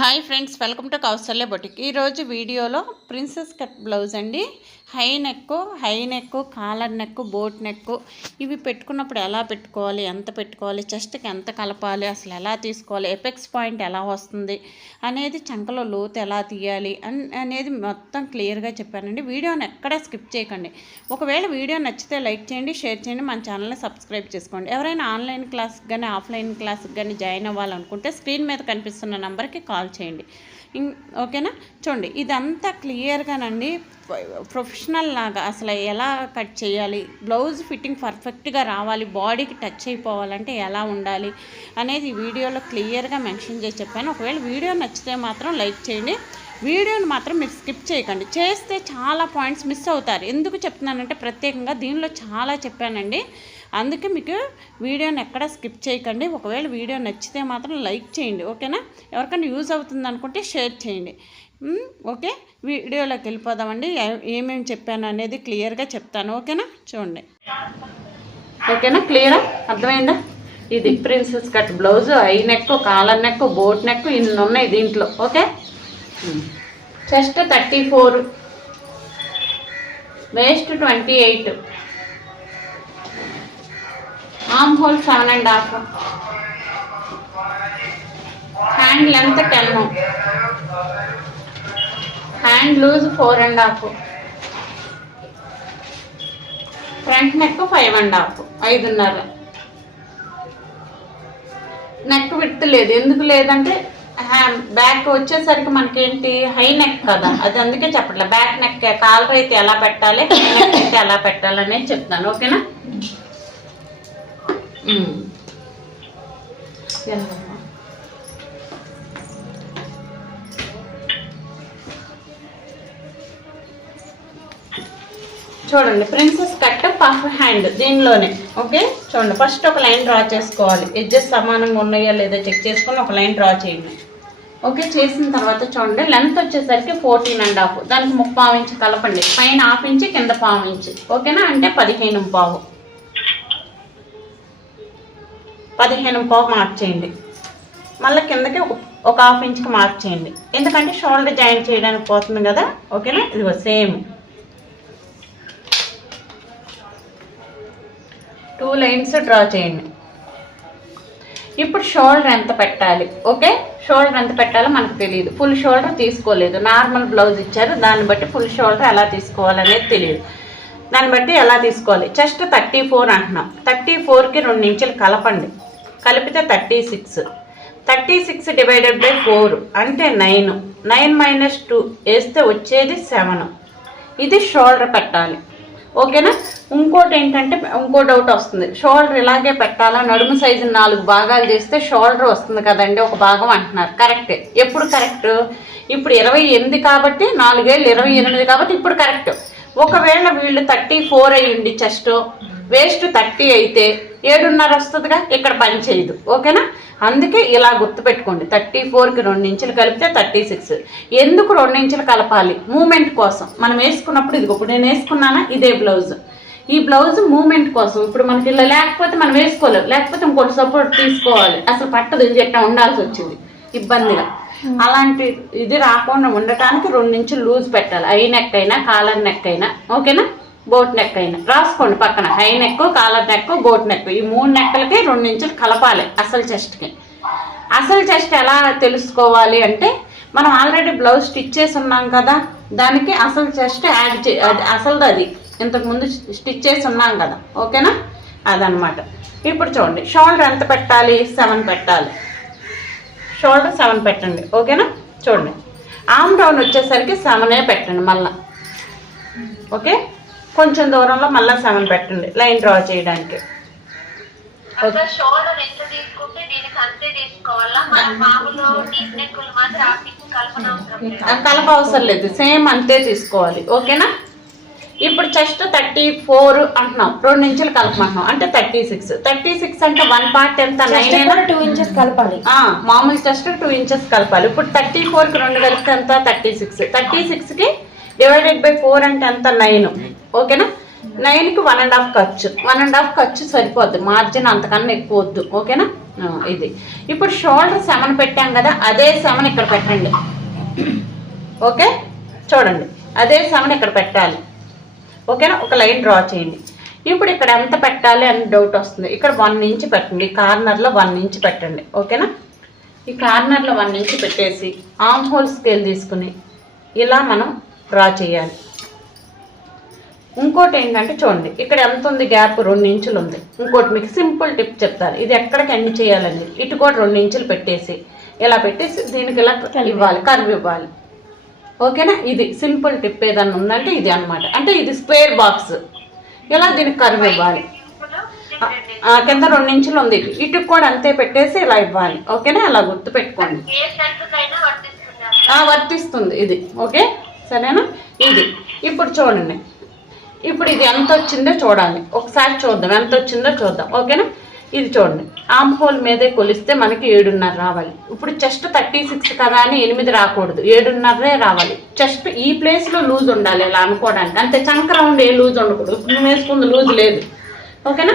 Hi friends, welcome to Kausalya boutique. ఈరోజు వీడియోలో princess cut blouse అండి. High neck, collar neck, boat neck ఇవి పెట్టుకున్నప్పుడు ఎలా పెట్టుకోవాలి, ఎంత పెట్టుకోవాలి, చెస్ట్కి ఎంత కలపాలి, అసలు ఎలా తీసుకోవాలి, ఎపెక్స్ పాయింట్ ఎలా వస్తుంది అనేది, చంకలో లోతు ఎలా తీయాలి అనేది మొత్తం క్లియర్గా చెప్పానండి. వీడియోని ఎక్కడా స్కిప్ చేయకండి. ఒకవేళ వీడియో నచ్చితే లైక్ చేయండి, షేర్ చేయండి, మన ఛానల్ని సబ్స్క్రైబ్ చేసుకోండి. ఎవరైనా ఆన్లైన్ క్లాస్కి కానీ ఆఫ్లైన్ క్లాస్కి కానీ జాయిన్ అవ్వాలనుకుంటే స్క్రీన్ మీద కనిపిస్తున్న నెంబర్కి కాల్ చేయండి. ఓకేనా? చూడండి, ఇదంతా క్లియర్గానండి. ప్రొఫెషనల్ లాగా అసలు ఎలా కట్ చేయాలి, బ్లౌజ్ ఫిట్టింగ్ పర్ఫెక్ట్గా రావాలి, బాడీకి టచ్ అయిపోవాలంటే ఎలా ఉండాలి అనేది వీడియోలో క్లియర్గా మెన్షన్ చేసి చెప్పాను. ఒకవేళ వీడియో నచ్చితే మాత్రం లైక్ చేయండి. వీడియోని మాత్రం మీరు స్కిప్ చేయకండి. చేస్తే చాలా పాయింట్స్ మిస్ అవుతారు. ఎందుకు చెప్తున్నానంటే ప్రత్యేకంగా దీనిలో చాలా చెప్పానండి. అందుకే మీకు వీడియోని ఎక్కడ స్కిప్ చేయకండి. ఒకవేళ వీడియో నచ్చితే మాత్రం లైక్ చేయండి. ఓకేనా? ఎవరికైనా యూజ్ అవుతుంది అనుకుంటే షేర్ చేయండి. ఓకే, వీడియోలోకి వెళ్ళిపోదామండి. ఏమేమి చెప్పాను అనేది క్లియర్గా చెప్తాను. ఓకేనా? చూడండి. ఓకేనా? క్లియరా? అర్థమైందా? ఇది princess cut blouse. High neck, collar neck, boat neck ఇన్ని ఉన్నాయి దీంట్లో. Okay, chest 34, waist 28, arm hole 7.5, hand length 10, hand loose 4.5, front neck 5.5, 5.5. Neck width లేదు. ఎందుకు లేదంటే బ్యాక్ వచ్చేసరికి మనకేంటి హై నెక్ కదా, అది అందుకే చెప్పట్లే. బ్యాక్ నెక్ కాలర్ అయితే ఎలా పెట్టాలి, హై నెక్ అయితే ఎలా పెట్టాలి అనేది చెప్తాను. ఓకేనా? చూడండి, ప్రిన్సెస్ కట్ పఫ్ హ్యాండ్ దీనిలోనే. ఓకే, చూడండి, ఫస్ట్ ఒక లైన్ డ్రా చేసుకోవాలి. ఎడ్జెస్ సమానంగా ఉన్నాయా లేదా చెక్ చేసుకొని ఒక లైన్ డ్రా చేయండి. ఓకే, చేసిన తర్వాత చూడండి, లెంత్ వచ్చేసరికి 14.5, దానికి 3/4 ఇంచ్ కలపండి. పైన 1/2 ఇంచ్, కింద 1/4 ఇంచ్. ఓకేనా? అంటే 15.5, 15.5 మార్క్ చేయండి. మళ్ళీ కిందకి ఒక 1/2 ఇంచ్కి మార్క్ చేయండి. ఎందుకంటే షోల్డర్ జాయింట్ చేయడానికి పోతుంది కదా. ఓకేనా? ఇదిగో సేమ్ 2 లైన్స్ డ్రా చేయండి. ఇప్పుడు షోల్డర్ ఎంత పెట్టాలి? ఓకే, షోల్డర్ ఎంత పెట్టాలో మనకు తెలియదు. ఫుల్ షోల్డర్ తీసుకోలేదు, నార్మల్ బ్లౌజ్ ఇచ్చారు. దాన్ని బట్టి ఫుల్ షోల్డర్ ఎలా తీసుకోవాలనేది తెలియదు. దాన్ని బట్టి ఎలా తీసుకోవాలి. చెస్ట్ 34 అంటున్నాం. 34కి 2 ఇంచులు కలపండి. కలిపితే 36. 36 డివైడెడ్ బై 4 అంటే 9. 9 - 2 వేస్తే వచ్చేది 7. ఇది షోల్డర్ పెట్టాలి. ఓకేనా? ఇంకోటి ఏంటంటే, ఇంకో డౌట్ వస్తుంది. షోల్డర్ ఇలాగే పెట్టాలా, నడుము సైజు 4 భాగాలు చేస్తే షోల్డర్ వస్తుంది కదండి ఒక భాగం అంటున్నారు. కరెక్టే. ఎప్పుడు కరెక్ట్? ఇప్పుడు 28 కాబట్టి 4 ఏళ్ళు 28 కాబట్టి ఇప్పుడు కరెక్ట్. ఒకవేళ వీళ్ళు 34 అయ్యింది చెస్ట్, వేస్ట్ 30 అయితే 7.5 వస్తుందిగా, ఇక్కడ పని చేయదు. ఓకేనా? అందుకే ఇలా గుర్తుపెట్టుకోండి. 34కి 2 ఇంచులు కలిపితే 36. ఎందుకు 2 ఇంచులు కలపాలి? మూమెంట్ కోసం. మనం వేసుకున్నప్పుడు ఇదిగో, ఇప్పుడు నేను వేసుకున్నానా, ఇదే బ్లౌజ్. ఈ బ్లౌజ్ మూమెంట్ కోసం. ఇప్పుడు మనకి ఇలా లేకపోతే మనం వేసుకోలేము, లేకపోతే ఇంకోటి సపోర్ట్ తీసుకోవాలి. అసలు పట్టదు, ఇంకెట్టా ఉండాల్సి వచ్చింది ఇబ్బందిగా. అలాంటి ఇది రాకుండా ఉండటానికి 2 ఇంచులు లూజ్ పెట్టాలి. ఐ నెక్ అయినా, కాలర్ నెక్ అయినా. ఓకేనా? బోట్ నెక్ అయినా రాసుకోండి పక్కన. High neck, collar neck, boat neck, ఈ 3 నెక్కలకి 2 ఇంచులు కలపాలి అసలు చెస్ట్కి. అసలు చెస్ట్ ఎలా తెలుసుకోవాలి అంటే, మనం ఆల్రెడీ బ్లౌజ్ స్టిచ్ చేసి ఉన్నాం కదా, దానికి అసలు చెస్ట్ యాడ్ అసలు అది ఇంతకుముందు స్టిచ్ చేసి ఉన్నాం కదా. ఓకేనా? అదనమాట. ఇప్పుడు చూడండి, షోల్డర్ ఎంత పెట్టాలి? 7 పెట్టాలి. షోల్డర్ 7 పెట్టండి. ఓకేనా? చూడండి, ఆర్మ్ డౌన్ వచ్చేసరికి 7 పెట్టండి. మళ్ళా ఓకే, కొంచెం దూరంలో మళ్ళీ 7 పెట్టండి లైన్ డ్రా చేయడానికి. కలప అవసరం లేదు, సేమ్ అంతే తీసుకోవాలి. ఓకేనా? ఇప్పుడు చెస్ట్ 34 అంటున్నాం, 2 ఇంచులు కలపమంటున్నాం అంటే 36. 36 అంటే 1 పార్ట్ ఎంత? 9 2 ఇంచెస్ కలపాలి. మామూలు చెస్ట్ 2 ఇంచెస్ కలపాలి. ఇప్పుడు 34కి 2 కలిపితే ఎంత? 36. 36కి డివైడెడ్ బై 4 అంటే ఎంత? 9. ఓకేనా? 9కి 1.5 ఖర్చు. 1.5 ఖర్చు సరిపోద్ది, మార్జిన్ అంతకన్నా ఎక్కువ వద్దు. ఓకేనా? ఇది. ఇప్పుడు షోల్డర్ 7 పెట్టాం కదా, అదే 7 ఇక్కడ పెట్టండి. ఓకే, చూడండి అదే 7 ఇక్కడ పెట్టాలి. ఓకేనా, ఒక లైన్ డ్రా చేయండి. ఇప్పుడు ఇక్కడ ఎంత పెట్టాలి అని డౌట్ వస్తుంది. ఇక్కడ 1 ఇంచ్ పెట్టండి, ఈ కార్నర్లో 1 ఇంచ్ పెట్టండి. ఓకేనా, ఈ కార్నర్లో 1 ఇంచ్ పెట్టేసి ఆర్మ్ హోల్ స్కేల్ తీసుకుని ఇలా మనం డ్రా చేయాలి. ఇంకోటి ఏంటంటే చూడండి, ఇక్కడ ఎంత ఉంది గ్యాప్, 2 ఇంచులు ఉంది. ఇంకోటి మీకు సింపుల్ టిప్ చెప్తాను, ఇది ఎక్కడికి ఎండ్ చేయాలండి. ఇటు కూడా 2 ఇంచులు పెట్టేసి ఇలా పెట్టేసి దీనికి ఇలా ఇవ్వాలి, కర్వ్ ఇవ్వాలి. ఓకేనా, ఇది సింపుల్ టిప్ ఏదన్నా ఉందంటే ఇది అనమాట. అంటే ఇది స్క్వేర్ బాక్స్, ఇలా దీనికి కర్వ్ ఇవ్వాలి. కింద 2 ఇంచులు ఉంది, ఇటుకు కూడా అంతే పెట్టేసి ఇలా ఇవ్వాలి. ఓకేనా, అలా గుర్తు పెట్టుకోండి, వర్తిస్తుంది ఇది. ఓకే సరేనా, ఇది. ఇప్పుడు చూడండి, ఇప్పుడు ఇది ఎంత వచ్చిందో చూడాలి. ఒకసారి చూద్దాం ఎంత వచ్చిందో చూద్దాం. ఓకేనా, ఇది చూడండి, ఆర్మ్ హోల్ మీదే కొలిస్తే మనకి 7.5 రావాలి. ఇప్పుడు చెస్ట్ 36 కదా అని 8 రాకూడదు, 7.5 రావాలి. చెస్ట్ ఈ ప్లేస్లో లూజ్ ఉండాలి ఇలా అనుకోవడానికి, అంతే. చంక రౌండ్ ఏ లూజ్ ఉండకూడదు. ఇప్పుడు నువ్వు వేసుకుంది లూజ్ లేదు. ఓకేనా,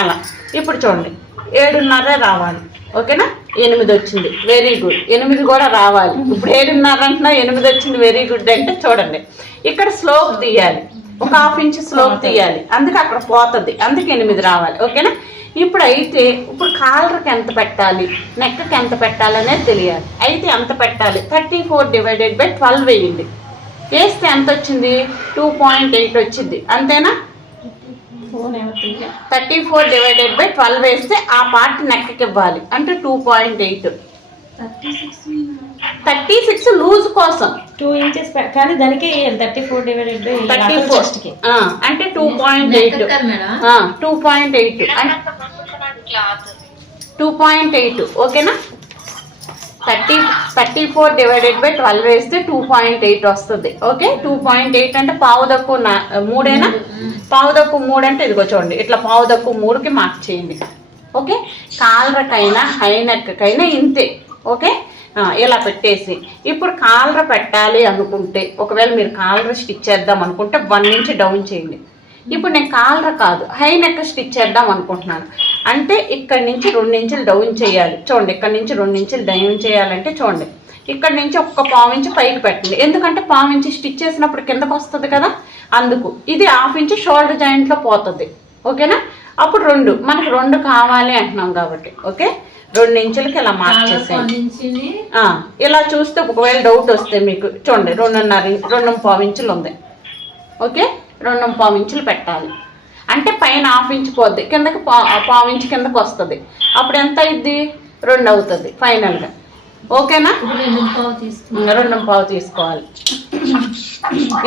అలా. ఇప్పుడు చూడండి 7.5 రావాలి. ఓకేనా, 8 వచ్చింది, వెరీ గుడ్. 8 కూడా రావాలి. ఇప్పుడు 7.5 అంటున్నా, 8 వచ్చింది, వెరీ గుడ్. అంటే చూడండి ఇక్కడ స్లోప్ తీయాలి, ఒక 1/2 ఇంచ్ స్లోప్ తీయాలి, అందుకే అక్కడ పోతుంది, అందుకే 8 రావాలి. ఓకేనా, ఇప్పుడు అయితే ఇప్పుడు కాలర్కి ఎంత పెట్టాలి, నెక్కి ఎంత పెట్టాలి అనేది తెలియాలి. అయితే ఎంత పెట్టాలి, 34/12 వేయండి. వేస్తే ఎంత వచ్చింది, 2.8 వచ్చింది, అంతేనా. 34/12 వేస్తే ఆ పార్ట్ నెక్కి ఇవ్వాలి, అంటే 2.8. 36 లూజ్ కోసం 2 ఇంచెస్ కానీ దానికి 34/34 అంటే 2.8. 2.8. ఓకేనా, 34/12 వేస్తే 2.8 వస్తుంది. ఓకే, 2.8 అంటే పావు తక్కువ 3 పావు తక్కువ 3 అంటే ఇదిగో చూడండి, ఇట్లా పావు తక్కువ 3కి మార్క్ చేయండి. ఓకే, కాలర్కైనా హై నెక్కైనా ఇంతే. ఓకే, ఇలా పెట్టేసి ఇప్పుడు కాలర్ పెట్టాలి అనుకుంటే, ఒకవేళ మీరు కాలర్ స్టిచ్ చేద్దాం అనుకుంటే 1 ఇంచ్ డౌన్ చేయండి. ఇప్పుడు నేను కాలర్ కాదు హై నెక్ స్టిచ్ చేద్దాం అనుకుంటున్నాను అంటే ఇక్కడి నుంచి 2 ఇంచులు డౌన్ చేయాలి. చూడండి, ఇక్కడ నుంచి 2 ఇంచులు డౌన్ చేయాలంటే చూడండి, ఇక్కడ నుంచి ఒక పావు ఇంచ్ పైకి పెట్టండి. ఎందుకంటే పావు ఇంచ్ స్టిచ్ చేసినప్పుడు కిందకు వస్తుంది కదా, అందుకు. ఇది 1/2 ఇంచ్ షోల్డర్ జాయింట్లో పోతుంది. ఓకేనా, అప్పుడు 2 మనకు 2 కావాలి అంటున్నాం కాబట్టి. ఓకే, 2 ఇంచులకి ఇలా మార్క్ చేసేయండి. ఇలా చూస్తే ఒకవేళ డౌట్ వస్తే మీకు చూడండి 2.5 ఇంచులు ఉంది. ఓకే, 2.5 ఇంచులు పెట్టాలి. అంటే పైన 1/2 ఇంచ్ పోద్ది, కిందకి పావు ఇంచ్ కిందకి వస్తుంది. అప్పుడు ఎంత అయింది, 2 అవుతుంది ఫైనల్గా. ఓకేనా, 2.5 తీసుకోవాలి.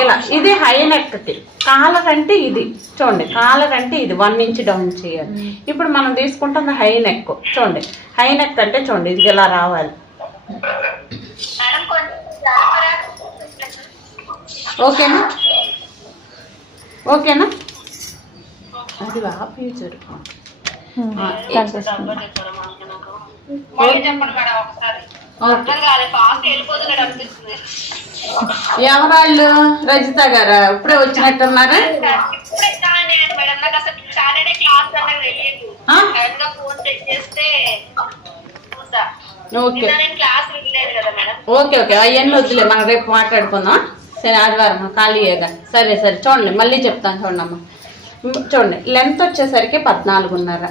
ఇలా ఇది హై నెక్కి. కాలర్ అంటే ఇది చూడండి, కాలర్ అంటే ఇది 1 ఇంచ్ డౌన్ చేయాలి. ఇప్పుడు మనం తీసుకుంటుంది హై నెక్. చూడండి, హై నెక్ అంటే చూడండి ఇది ఇలా రావాలి. ఓకేనా, ఓకేనా, అది ఫ్యూచర్. ఎవరాళ్ళు, రజిత గారా? ఇప్పుడే వచ్చినట్టున్నారా? ఓకే ఓకే ఓకే, అవన్నీ వద్దులే, మనం రేపు మాట్లాడుకుందాం. సరే, ఆదివారం ఖాళీయేగా. సరే సరే, చూడండి మళ్ళీ చెప్తాను. చూడండి చూడండి, లెంత్ వచ్చేసరికి 14.5.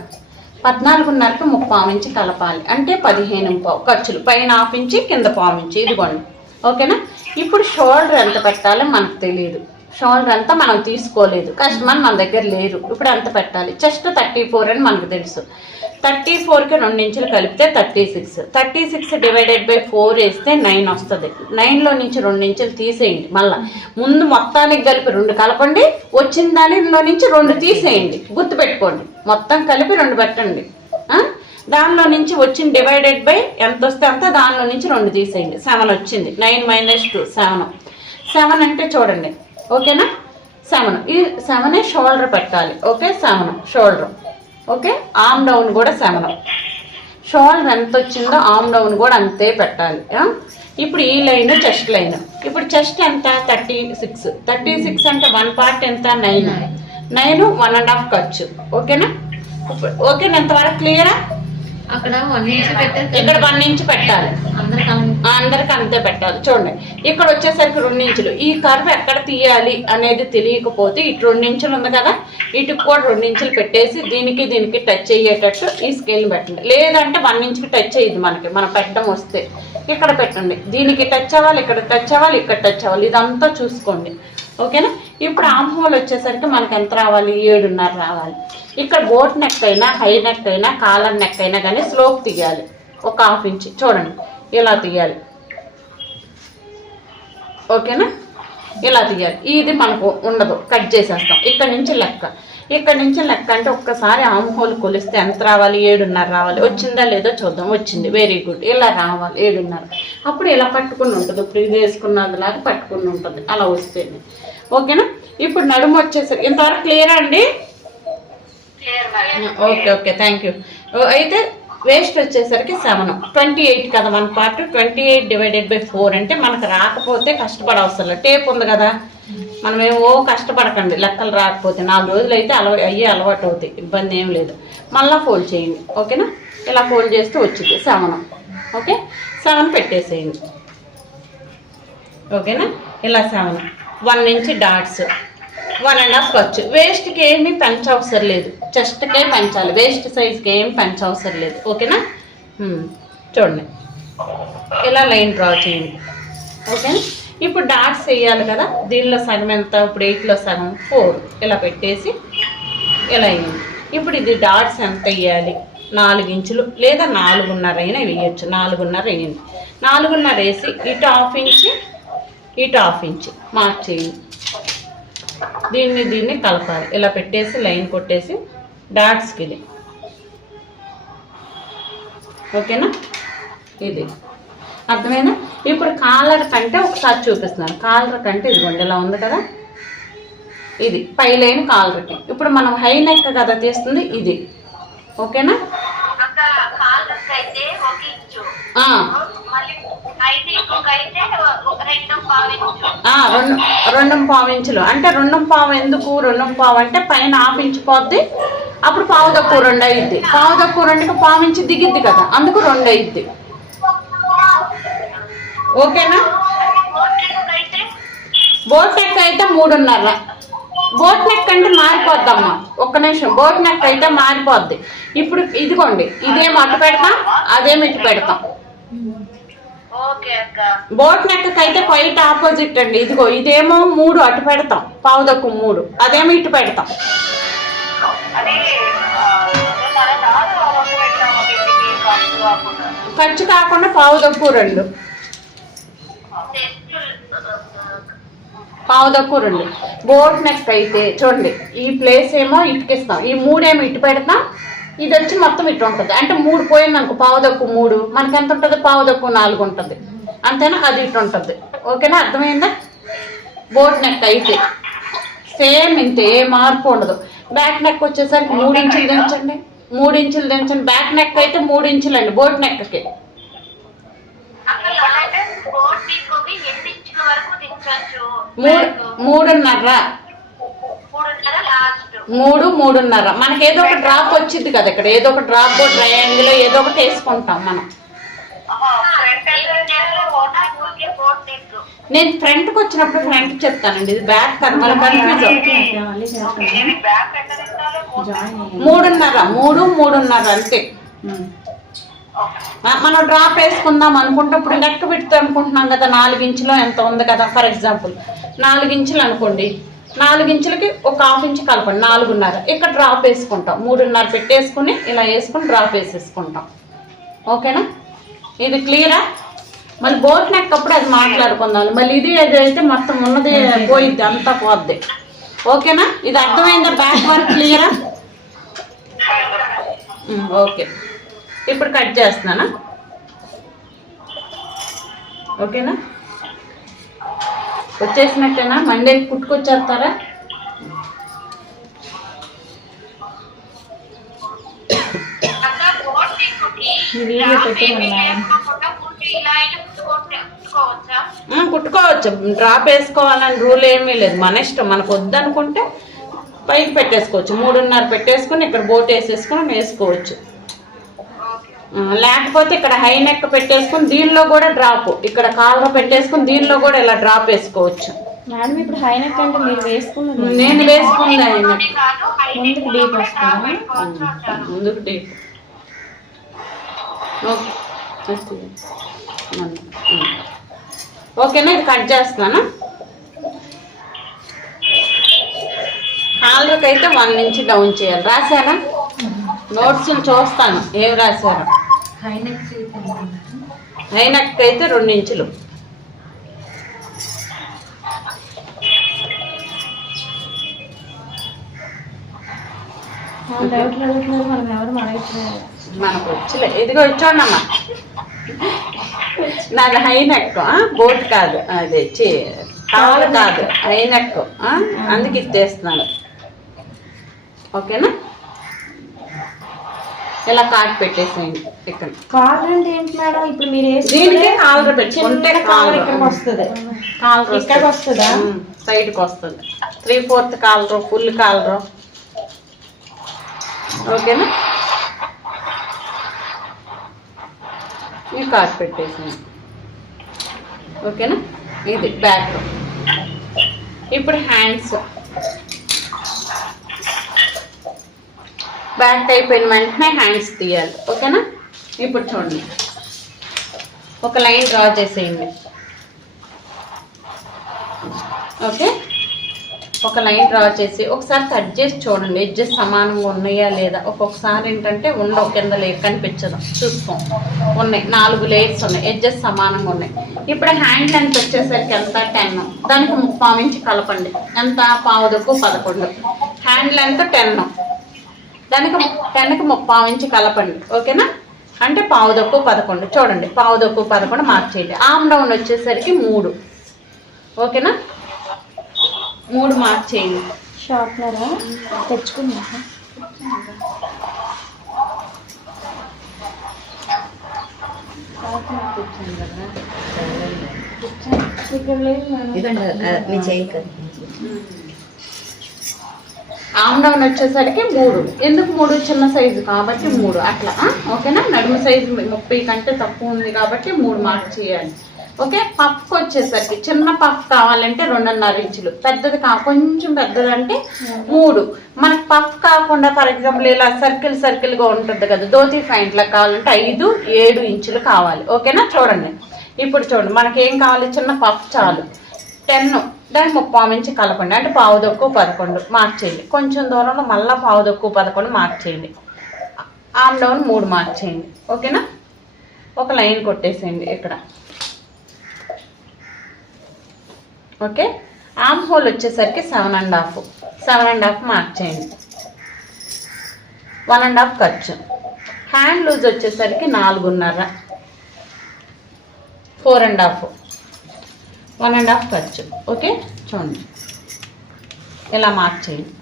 14.5కి 3/4 ఇంచ్ కలపాలి, అంటే 15.5 ఖర్చులు. పైన 1/2 ఇంచ్, కింద 1/4 ఇంచ్. ఇదిగోండి. ఓకేనా, ఇప్పుడు షోల్డర్ ఎంత పెట్టాలో మనకు తెలియదు. షోల్డర్ అంతా మనం తీసుకోలేదు, కస్టమర్ మన దగ్గర లేరు. ఇప్పుడు ఎంత పెట్టాలి, చెస్ట్ 34 అని మనకు తెలుసు. 34కి 2 ఇంచులు కలిపితే 36. 36/4 వేస్తే 9 వస్తుంది. 9లో నుంచి 2 ఇంచులు తీసేయండి. మళ్ళీ ముందు మొత్తానికి కలిపి 2 కలపండి, వచ్చిన దానిలో నుంచి 2 తీసేయండి. గుర్తుపెట్టుకోండి, మొత్తం కలిపి 2 పెట్టండి. దానిలో నుంచి వచ్చిన ఎంత వస్తే అంత, దానిలో నుంచి 2 తీసేయండి. 7 వచ్చింది. 9 - 2 7. 7 అంటే చూడండి. ఓకేనా, 7. ఈ 7 షోల్డర్ పెట్టాలి. Okay, 7 shoulder. Okay, arm down కూడా 7. షోల్డర్ ఎంత వచ్చిందో ఆర్మ్ డౌన్ కూడా అంతే పెట్టాలి. ఇప్పుడు ఈ లైన్ చెస్ట్ లైన్. ఇప్పుడు చెస్ట్ ఎంత, 36. 36 అంటే 1 పార్ట్ ఎంత, 9. 9 1.5 ఖర్చు. ఓకేనా, ఓకేనా, ఎంతవరకు క్లియరా? అక్కడ 1 ఇంచ్ పెట్టాలి, ఇక్కడ 1 ఇంచ్ పెట్టాలి, అందరికి అంతే పెట్టాలి. చూడండి ఇక్కడ వచ్చేసరికి 2 ఇంచులు. ఈ కర్వ్ ఎక్కడ తీయాలి అనేది తెలియకపోతే ఇటు 2 ఇంచులు ఉంది కదా, ఇటుకు కూడా 2 ఇంచులు పెట్టేసి దీనికి దీనికి టచ్ అయ్యేటట్టు ఈ స్కేల్ పెట్టండి. లేదంటే 1 ఇంచుకి టచ్ అయ్యింది మనం పెట్టడం వస్తే ఇక్కడ పెట్టండి. దీనికి టచ్ అవ్వాలి, ఇక్కడ టచ్ అవ్వాలి, ఇక్కడ టచ్ అవ్వాలి, ఇదంతా చూసుకోండి. ఓకేనా. ఇప్పుడు ఆర్మ్ హోల్ వచ్చేసరికి మనకి ఎంత రావాలి, 7.5 రావాలి. ఇక్కడ బోట్ నెక్ అయినా హై నెక్ అయినా కాలర్ నెక్ అయినా కానీ స్లోప్ తీయాలి, ఒక 1/2 ఇంచ్ చూడండి ఇలా తీయాలి. ఓకేనా, ఇలా తీయాలి. ఇది మనకు ఉండదు, కట్ చేసేస్తాం. ఇక్కడ నుంచి లెక్క అంటే ఒక్కసారి ఆర్మ్ హోల్ కొలిస్తే ఎంత రావాలి, 7.5 రావాలి. వచ్చిందా లేదో చూద్దాం. వచ్చింది, వెరీ గుడ్. ఇలా రావాలి 7.5. అప్పుడు ఇలా పట్టుకుని ఉంటుంది, ఇప్పుడు ఇది వేసుకున్నదిలాగా పట్టుకుని ఉంటుంది అలా వస్తేనే. ఓకేనా. ఇప్పుడు నడుము వచ్చేసరికి ఇంతవరకు క్లియరా అండి? Okay okay, thank you. అయితే వేస్ట్ వచ్చేసరికి 7, 28 కదా మన పార్ట్. 28/4 అంటే మనకు రాకపోతే కష్టపడవసరం లేదు, టేప్ ఉంది కదా. మనమేమో కష్టపడకండి లెక్కలు రాకపోతే. 4 రోజులు అయితే అలవాటు అవుతాయి, ఇబ్బంది ఏం లేదు. మళ్ళీ ఫోల్డ్ చేయండి. ఓకేనా, ఇలా ఫోల్డ్ చేస్తూ వచ్చింది 7. ఓకే, 7 పెట్టేసేయండి. ఓకేనా, ఇలా 7, 1 ఇంచ్ డాట్స్, 1.5 ఖర్చు. వేస్ట్కి ఏమీ పెంచవసరం లేదు, చెస్ట్కే పెంచాలి, వేస్ట్ సైజ్కి ఏం పెంచవసరం లేదు. ఓకేనా. చూడండి ఇలా లైన్ డ్రా చేయండి. ఓకేనా. ఇప్పుడు డాట్స్ వేయాలి కదా, దీనిలో సగం ఎంత, ఇప్పుడు 8లో సగం 4 ఇలా పెట్టేసి ఇలా వేయండి. ఇప్పుడు ఇది డాట్స్ ఎంత వేయాలి, 4 ఇంచులు లేదా 4.5 అయినా వేయచ్చు. 4.5 వేయండి. 4.5 వేసి ఇటు 1/2 ఇంచ్ ఇటు 1/2 ఇంచ్ మార్క్ చేయండి. దీన్ని కలపాలి. ఇలా పెట్టేసి లైన్ కొట్టేసి డాట్స్కి ఇది. ఓకేనా, ఇది అర్థమైనా. ఇప్పుడు కాలర్ కంటే ఒకసారి చూపిస్తున్నాను. కాలర్ కంటే ఇదిగోండి ఇలా ఉంది కదా, ఇది పై లైన్ కాలర్కి. ఇప్పుడు మనం హై నెక్ కదా తీస్తుంది ఇది. ఓకేనా. 2.5 ఇంచులు అంటే 2.5 ఎందుకు, 2.5 అంటే పైన 1/2 ఇంచ్ పోద్ది, అప్పుడు 1/4 అయ్యిద్ది. 1/4 1/2 ఇంచ్ దిగిద్ది కదా, అందుకు 2 అయ్యిద్ది. ఓకేనా. బోట్ నెక్ అయితే 3.5. బోట్ నెక్ అంటే మారిపోద్దమ్మా, ఒక్క నిమిషం. బోట్ నెక్ అయితే మారిపోద్ది. ఇప్పుడు ఇదిగోండి, ఇదేమో అటు పెడతాం, అదేమి ఇటు పెడతాం. బోట్ నెక్ అయితే క్వైట్ ఆపోజిట్ అండి. ఇదిగో ఇదేమో 3 అటు పెడతాం, 3, అదేమో ఇటు పెడతాం. ఖర్చు కాకుండా 2. 2. బోట్ నెక్ అయితే చూడండి, ఈ ప్లేస్ ఏమో ఇటుకిస్తాం, ఈ 3 ఏమో ఇటు పెడతాం, ఇది వచ్చి మొత్తం ఇటు ఉంటుంది. అంటే 3 పోయింది అనుకో, 3, మనకి ఎంత ఉంటుంది, 4 ఉంటుంది. అంతేనా, అది ఇటు ఉంటుంది. ఓకేనా, అర్థమైందా. బోట్ నెక్ అయితే సేమ్ ఇంతే, ఏ మార్పు ఉండదు. బ్యాక్ నెక్ వచ్చేసరికి 3 ఇంచులు దించండి, 3 ఇంచులు దించండి. బ్యాక్ నెక్ అయితే 3 ఇంచులు అండి బోట్ నెక్కి. 3.5 మనకి ఏదో ఒక డ్రాప్ వచ్చింది కదా, ఇక్కడ ఏదో ఒక డ్రాప్ ట్రయాంగిల్ ఏదో ఒకటి వేసుకుంటాం మనం. నేను ఫ్రంట్కి వచ్చినప్పుడు ఫ్రంట్ చెప్తానండి, ఇది బ్యాక్ కన్ఫ్యూజ్. 3.5 అంతే. మనం డ్రాప్ వేసుకుందాం అనుకుంటే ఇప్పుడు నెక్ విడ్త్ అనుకుంటున్నాం కదా, 4 ఇంచులో ఎంత ఉంది కదా. ఫర్ ఎగ్జాంపుల్ 4 ఇంచులు అనుకోండి, 4 ఇంచులకి ఒక 1/2 ఇంచ్ కలపండి, 4.5. ఇక్కడ డ్రాప్ వేసుకుంటాం, 3.5 పెట్టేసుకుని ఇలా వేసుకుని డ్రాప్ వేసేసుకుంటాం. ఓకేనా, ఇది క్లియరా. మళ్ళీ బోట్ నెక్ అప్పుడు అది మాట్లాడుకుందాం. మళ్ళీ ఇది అయితే మొత్తం ఉన్నది పోయిద్ది, అంతా పోద్ది. ఓకేనా, ఇది అర్థమైందా. బ్యాక్ వర్క్ క్లియరా. ఓకే, ఇప్పుడు కట్ చేస్తున్నానా. ఓకేనా, వచ్చేసినట్టేనా. మండే కుట్టుకొచ్చేస్తారా. కుట్టుకోవచ్చు, డ్రాప్ వేసుకోవాలని రూల్ ఏమీ లేదు, మన ఇష్టం. మనకు వద్దనుకుంటే పైకి పెట్టేసుకోవచ్చు, 3.5 పెట్టేసుకుని ఇక్కడ బోట్ వేసేసుకుని వేసుకోవచ్చు. లేకపోతే ఇక్కడ హై నెక్ పెట్టేసుకుని దీనిలో కూడా డ్రాప్, ఇక్కడ కాలర్ పెట్టేసుకుని దీనిలో కూడా ఇలా డ్రాప్ వేసుకోవచ్చు. మేడం ఇప్పుడు హై నెక్ అంటే మీరు వేసుకున్నది, నేను వేసుకుంది హై నెక్. ముందుకు డీప్ వస్తుంది, ముందుకు డీప్. ఓకేనా, ఇది కట్ చేస్తున్నాను. కాలర్కి అయితే 1 ఇంచ్ డౌన్ చేయాలి. రాశారా? నోట్స్ చూస్తాను ఏం రాశారు. హై నెక్ అయితే 2 ఇంచులు. మనకు వచ్చలే, ఇదిగో వచ్చోండమ్మా. నాది హై నెక్, బోట్ కాదు, అది కావాలి కాదు, హై నెక్, అందుకు ఇచ్చేస్తున్నాను. ఓకేనా, ఇలా కాట్ పెట్టేసేయండి. ఇక్కడ కాలర్ అంటే ఏంటి మేడం? ఇప్పుడు మీరు దీనికి కాలర్ పెట్టుకుంటే కాలర్ ఇక్కడికి వస్తుంది, కాలర్ ఇక్కడికి వస్తుందా? సైడ్కి వస్తుంది. 3/4 కాలరు, ఫుల్ కాలరు. ఓకేనా, ఈ కాట్ పెట్టేసాను. ఓకేనా, ఇది బ్యాక్. ఇప్పుడు హ్యాండ్స్. బ్యాక్ అయిపోయిన వెంటనే హ్యాండ్స్ తీయాలి. ఓకేనా, ఇప్పుడు చూడండి, ఒక లైన్ డ్రా చేసేయండి. ఓకే, ఒక లైన్ డ్రా చేసి ఒకసారి కట్ చేసి చూడండి, ఎడ్జెస్ సమానంగా ఉన్నాయా లేదా. ఒక్కొక్కసారి ఏంటంటే ఉండవు, కింద కనిపించదు, చూసుకోం. ఉన్నాయి 4 లేయర్స్ ఉన్నాయి, ఎడ్జెస్ సమానంగా ఉన్నాయి. ఇప్పుడు హ్యాండ్ లెంత్ వచ్చేసరికి ఎంత? 10. దానికి 3/4 ఇంచ్ కలపండి. ఎంత? 11. హ్యాండ్ లెంత్ 10, దానికి 10కి 3/4 ఇంచ్ కలపండి. ఓకేనా, అంటే 11. చూడండి, 11 మార్చేయండి. ఆమ్ డౌన్ వచ్చేసరికి 3. ఓకేనా, 3 మార్చేయండి. షార్ప్నరా తెచ్చుకున్నా? ఇక్కడ లేదు. ఆమ్ డౌన్ వచ్చేసరికి 3. ఎందుకు 3? చిన్న సైజు కాబట్టి 3 అట్లా. ఓకేనా, నడుము సైజు 30 కంటే తక్కువ ఉంది కాబట్టి 3 మార్క్ చేయాలి. ఓకే, పఫ్కి వచ్చేసరికి చిన్న పఫ్ కావాలంటే 2.5 ఇంచులు, పెద్దది కొంచెం పెద్దదంటే 3. మనకు పఫ్ కాకుండా ఫర్ ఎగ్జాంపుల్ ఇలా సర్కిల్గా ఉంటుంది కదా, ధోతి ప్యాంట్లా కావాలంటే 5, 7 ఇంచులు కావాలి. ఓకేనా, చూడండి. ఇప్పుడు చూడండి, మనకి ఏం కావాలి? చిన్న పఫ్ చాలు. 10, దానికి 3/4 ఇంచ్ కలపండి, అంటే 11 మార్క్ చేయండి. కొంచెం దూరంలో మళ్ళీ 11 మార్క్ చేయండి. ఆమ్ డౌన్ 3 మార్క్ చేయండి. ఓకేనా, ఒక లైన్ కొట్టేసేయండి ఇక్కడ. ఓకే, ఆమ్ హోల్ వచ్చేసరికి 7.5 మార్క్ చేయండి. 1.5 ఖర్చు. హ్యాండ్ లూజ్ వచ్చేసరికి 4.5, 4.5, 1.5 ఖర్చు. ఓకే, చూడండి, ఇలా మార్క్ చేయండి.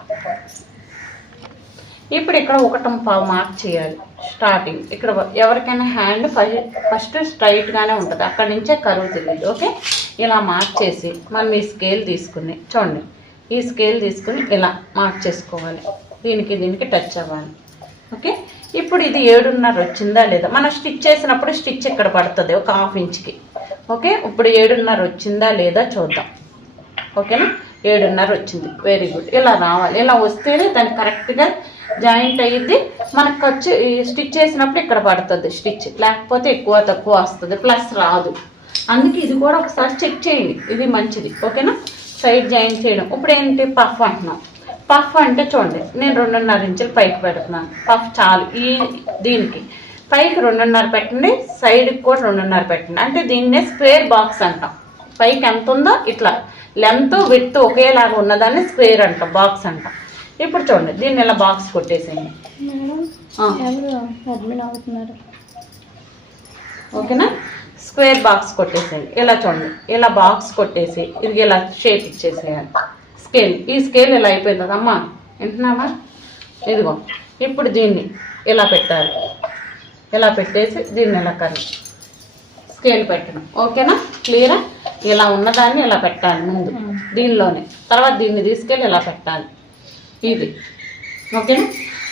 ఇప్పుడు ఇక్కడ 1.5 మార్క్ చేయాలి. స్టార్టింగ్ ఇక్కడ ఎవరికైనా హ్యాండ్ ఫస్ట్ స్ట్రైట్గానే ఉంటుంది, అక్కడి నుంచే కరువు తెలియదు. ఓకే, ఇలా మార్క్ చేసి మనం ఈ స్కేల్ తీసుకుని చూడండి, ఈ స్కేల్ తీసుకుని ఇలా మార్క్ చేసుకోవాలి. దీనికి టచ్ అవ్వాలి. ఓకే, ఇప్పుడు ఇది 7.5 వచ్చిందా లేదా? మనం స్టిచ్ చేసినప్పుడు స్టిచ్ ఇక్కడ పడుతుంది ఒక 1/2 ఇంచ్కి. ఓకే, ఇప్పుడు 7.5 వచ్చిందా లేదా చూద్దాం. ఓకేనా, 7.5 వచ్చింది. Very good. ఇలా రావాలి. ఇలా వస్తేనే దాన్ని కరెక్ట్గా జాయింట్ అయ్యిద్ది. మనకు వచ్చి స్టిచ్ చేసినప్పుడు ఇక్కడ పడుతుంది స్టిచ్, లేకపోతే ఎక్కువ తక్కువ వస్తుంది, ప్లస్ రాదు. అందుకే ఇది కూడా ఒకసారి చెక్ చేయండి, ఇది మంచిది. ఓకేనా, సైడ్ జాయింట్ చేయడం. ఇప్పుడు ఏంటి? పఫ్ అంటున్నాం. పఫ్ అంటే చూడండి, నేను 2.5 ఇంచులు పైకి పెడుతున్నాను. పఫ్ చాలు. దీనికి పైకి 2.5 పెట్టండి, సైడ్కి కూడా 2.5 పెట్టండి. అంటే దీన్నే స్క్వేర్ బాక్స్ అంటాం. పైకి ఎంత ఉందో ఇట్లా లెంత్ విడ్త్ ఒకేలాగా ఉన్నదాన్ని స్క్వేర్ అంటాం, బాక్స్ అంటాం. ఇప్పుడు చూడండి, దీన్ని ఇలా బాక్స్ కొట్టేసేయండి. ఓకేనా, స్క్వేర్ బాక్స్ కొట్టేసేయండి. ఇలా చూడండి, ఇలా బాక్స్ కొట్టేసి ఇది ఇలా షేప్ ఇచ్చేసేయాలి. స్కేల్, ఈ స్కేల్ ఇలా అయిపోయింది కదమ్మా, వింటున్నామా? ఇదిగో, ఇప్పుడు దీన్ని ఇలా పెట్టాలి. ఇలా పెట్టేసి దీన్ని ఇలా స్కేల్ పెట్టడం. ఓకేనా, క్లియరా? ఇలా ఉన్నదాన్ని ఇలా పెట్టాలి ముందు దీనిలోనే, తర్వాత దీన్ని తీసుకెళ్ళి ఇలా పెట్టాలి. ఇది ఓకేనా?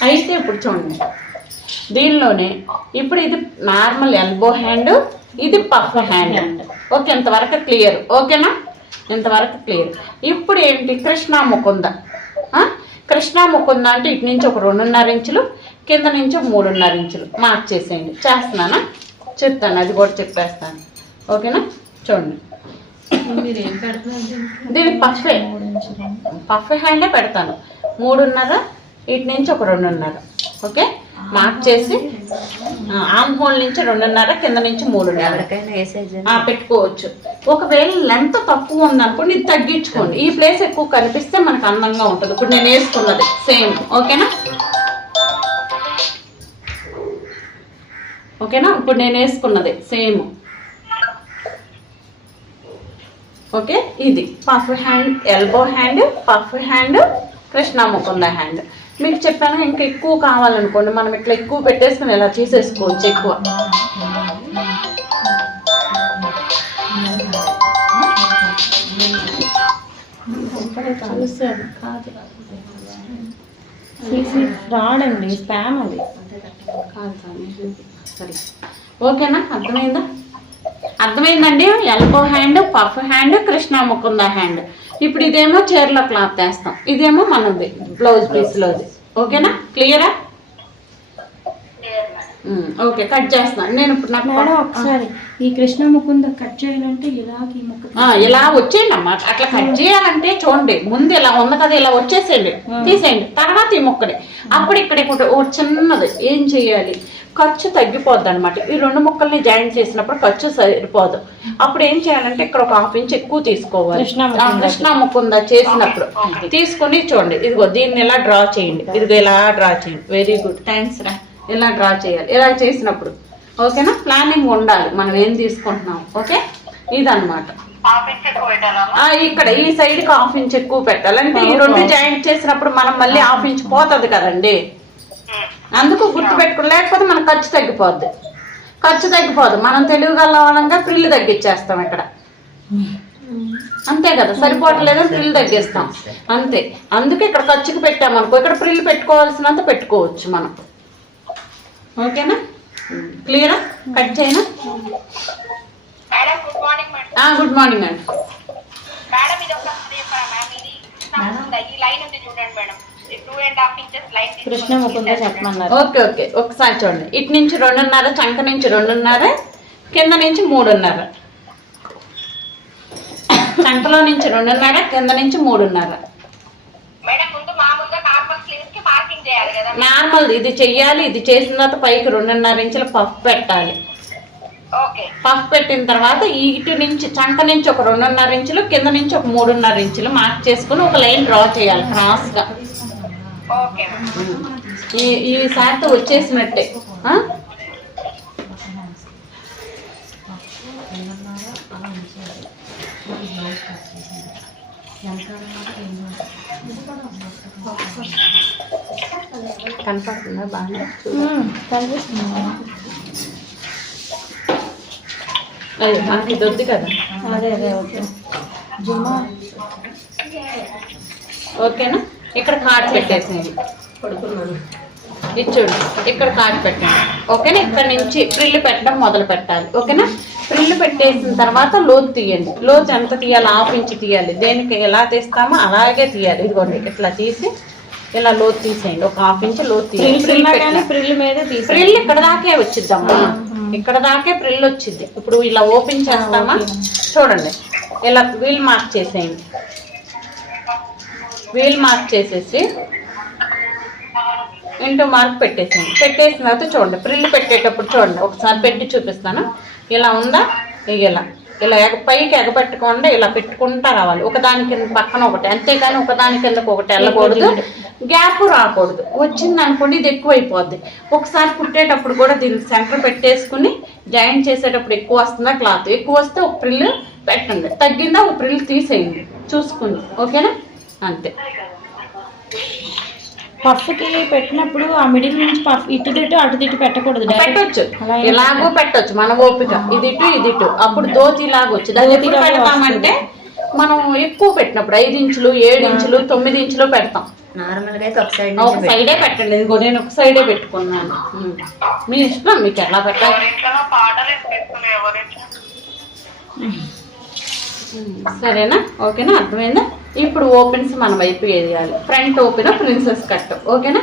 అయితే ఇప్పుడు చూడండి, దీనిలోనే ఇప్పుడు ఇది నార్మల్ ఎల్బో హ్యాండ్, ఇది పఫ్ హ్యాండ్. ఓకే, ఇంతవరకు క్లియర్. ఓకేనా, ఇంతవరకు క్లియర్. ఇప్పుడు ఏంటి కృష్ణా ముకుంద. కృష్ణా ముకుంద అంటే ఇటు నుంచి ఒక 2.5 ఇంచులు, కింద నుంచి ఒక 3.5 ఇంచులు మార్క్ చేసేయండి. చేస్తున్నానా, చెప్తాను, అది కూడా చెప్పేస్తాను. ఓకేనా, చూడండి. దీనికి పఫ్ హ్యాండే పెడతాను. 3.5, ఇటు నుంచి ఒక 2.5. ఓకే, మార్క్ చేసి ఆర్మ్ హోల్ నుంచి 2.5, కింద నుంచి 3.5 పెట్టుకోవచ్చు. ఒకవేళ లెంత్ తక్కువ ఉందనుకోండి ఇది తగ్గించుకోండి. ఈ ప్లేస్ ఎక్కువ కనిపిస్తే మనకు అందంగా ఉంటుంది. ఇప్పుడు నేను వేసుకున్నది సేమ్. ఓకేనా, ఓకేనా, ఇప్పుడు నేను వేసుకున్నది సేమ్. ఓకే, ఇది puff hand, elbow hand, puff hand, Krishna Mukunda hand. మీకు చెప్పాను, ఇంకా ఎక్కువ కావాలనుకోండి మనం ఇట్లా ఎక్కువ పెట్టేసుకుని ఇలా తీసేసుకోవచ్చు. ఎక్కువ ఫ్రాడ్ అండి, స్పామ్ అది. సరే, ఓకేనా, అర్థమైందా? అర్థమైందండి. Elbow hand, puff hand, Krishna Mukunda hand. ఇప్పుడు ఇదేమో చీరలో క్లాత్ వేస్తాం, ఇదేమో మనది బ్లౌజ్ పీస్లోది. ఓకేనా, క్లియరా? ఓకే, కట్ చేస్తాను నేను. ఇప్పుడు నాకు ఒకసారి ఈ కృష్ణ ముకుంద కట్ చేయాలంటే ఇలా వచ్చేయండి అమ్మా. అట్లా కట్ చేయాలంటే చూడండి, ముందు ఇలా ఉంది కదా, ఇలా వచ్చేసేయండి, తీసేయండి. తర్వాత ఈ ముక్కని అప్పుడు ఇక్కడ ఓ చిన్నది ఏం చెయ్యాలి, ఖర్చు తగ్గిపోద్ది అనమాట. ఈ 2 ముక్కల్ని జాయిన్ చేసినప్పుడు ఖర్చు సరిపోదు. అప్పుడు ఏం చేయాలంటే ఇక్కడ ఒక 1/2 ఇంచ్ ఎక్కువ తీసుకోవాలి. కృష్ణా ముకుంద చేసినప్పుడు తీసుకుని చూడండి, ఇదిగో దీన్ని ఇలా డ్రా చేయండి. ఇదిగో ఇలా డ్రా చేయండి. వెరీ గుడ్, థ్యాంక్స్ రా. ఇలా డ్రా చేయాలి. ఇలా చేసినప్పుడు ఓకేనా, ప్లానింగ్ ఉండాలి మనం ఏం తీసుకుంటున్నాం. ఓకే, ఇదన్నమాట. ఇక్కడ ఈ సైడ్కి 1/2 ఇంచ్ ఎక్కువ పెట్టాలి. అంటే ఈ 2 జాయింట్ చేసినప్పుడు మనం మళ్ళీ 1/2 ఇంచ్ పోతుంది కదండి. అందుకు గుర్తు పెట్టుకుని, లేకపోతే మన ఖర్చు తగ్గిపోద్ది. ఖర్చు తగ్గిపోదు. మనం తెలివిగలవడంగా ప్రిల్లు తగ్గించేస్తాం ఇక్కడ. అంతే కదా, సరిపోవట్లేదని ప్రిల్లు తగ్గిస్తాం అంతే. అందుకే ఇక్కడ ఖర్చుకి పెట్టామనుకో, ఇక్కడ ప్రిల్లు పెట్టుకోవాల్సినంత పెట్టుకోవచ్చు మనం. ఓకేనా, క్లియరా? కట్ చేయనా? గుడ్ మార్నింగ్ అండి. కృష్ణ ముకుంద చెప్పమన్నారు. ఓకే ఓకే, ఒకసారి చూడండి. ఇటు నుంచి 2.5, చంక నుంచి 2.5, కింద నుంచి 3.5. చంకలో నుంచి 2.5, కింద నుంచి 3.5. నార్మల్ ఇది చెయ్యాలి. ఇది చేసిన తర్వాత పైకి 2.5 ఇంచుల పఫ్ పెట్టాలి. పఫ్ పెట్టిన తర్వాత ఇటు నుంచి చంక నుంచి ఒక 2.5 ఇంచులు, కింద నుంచి ఒక 3.5 ఇంచులు మార్క్ చేసుకుని ఒక లైన్ డ్రా చేయాలి క్రాస్ గా. ఈ శారీతో వచ్చేసినట్టే. కనపడుతుందా? బాగా కనిపిస్తుంది. అదే మనకి దొద్దు కదా. అదే అదే, ఓకే. ఓకేనా, ఇక్కడ కార్డ్ పెట్టేసేయండి. ఇచ్చుడు ఇక్కడ కార్డ్ పెట్టండి. ఓకేనా, ఇక్కడ నుంచి ఫ్రిల్లు పెట్టడం మొదలు పెట్టాలి. ఓకేనా, ఫ్రిల్లు పెట్టేసిన తర్వాత లోతు తీయండి. లోతు ఎంత తీయాలి? 1/2 ఇంచ్ తీయాలి. దేనికి ఎలా తీస్తామో అలాగే తీయాలి. ఇదిగోండి, ఇట్లా తీసి ఇలా లోతు తీసేయండి. ఒక 1/2 ఇంచ్ లోతు తీయండి. ఫ్రిల్ ఇక్కడ దాకే వచ్చిద్దమ్మా, ఇక్కడ దాకే ఫ్రిల్ వచ్చింది. ఇప్పుడు ఇలా ఓపెన్ చేస్తామా? చూడండి, ఇలా వీల్ మార్క్ చేసేయండి. వీల్ మార్క్ చేసేసి ఇంటూ మార్క్ పెట్టేసేయండి. పెట్టేసిన తర్వాత చూడండి, ఫ్రిల్ పెట్టేటప్పుడు చూడండి, ఒకసారి పెట్టి చూపిస్తాను. ఇలా ఉందా? ఇలా ఇలా పైకి ఎగపెట్టకుండా ఇలా పెట్టుకుంటా రావాలి. ఒకదాని కింద పక్కన ఒకటి, అంతేకాని ఒకదాని కిందకు ఒకటి వెళ్ళకూడదు, గ్యాప్ రాకూడదు. వచ్చింది అనుకోండి ఇది ఎక్కువైపోద్ది. ఒకసారి కుట్టేటప్పుడు కూడా దీనికి సెంటర్ పెట్టేసుకుని జాయింట్ చేసేటప్పుడు ఎక్కువ వస్తుందా క్లాత్, ఎక్కువ వస్తే ఒక ప్రిల్ పెట్టండి, తగ్గిందా ఒక ప్రిల్ తీసేయండి చూసుకుని. ఓకేనా, అంతే. పఫ్కి పెట్టినప్పుడు ఆ మిడిల్ నుంచి పఫ్ ఇటు తిట్టు అటు తిట్టు పెట్టకూడదు. పెట్టొచ్చు, ఇలాగో పెట్టొచ్చు మన ఓపిక. ఇది ఇటు ఇది ఇటు, అప్పుడు దోతి లాగా వచ్చి దాన్ని ఎప్పుడు పెడతామంటే మనం ఎక్కువ పెట్టినప్పుడు 5 ఇంచులు 7 ఇంచులు 9 ఇంచులు పెడతాం. నార్మల్గా అయితే ఒక సైడే పెట్టండి. ఇదిగో నేను ఒక సైడే పెట్టుకున్నాను. మీ ఇష్టం, మీకు ఎలా పెట్టాలి. సరేనా? ఓకేనా? అర్థమైందా? ఇప్పుడు ఓపెన్స్ మన వైపు వేయాలి. Front open princess cut. ఓకేనా?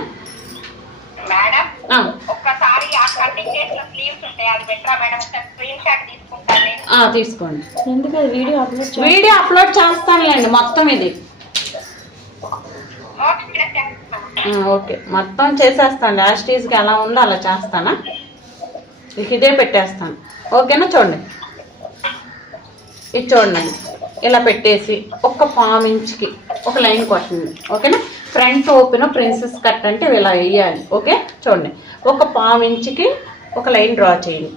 తీసుకోండి. వీడియో అప్లోడ్ చేస్తానులేండి మొత్తం ఇది. ఓకే, మొత్తం చేసేస్తాను. లాస్టీజ్కి ఎలా ఉందో అలా చేస్తానా? ఇదే పెట్టేస్తాను. ఓకేనా? చూడండి, ఇది చూడండి. ఇలా పెట్టేసి ఒక 1.5 ఇంచ్కి ఒక లైన్ కొట్టండి. ఓకేనా? ఫ్రంట్ ఓపెన్ ప్రిన్సెస్ కట్ అంటే ఇలా వేయాలి. ఓకే, చూడండి, ఒక 1.5 ఇంచ్కి ఒక లైన్ డ్రా చేయండి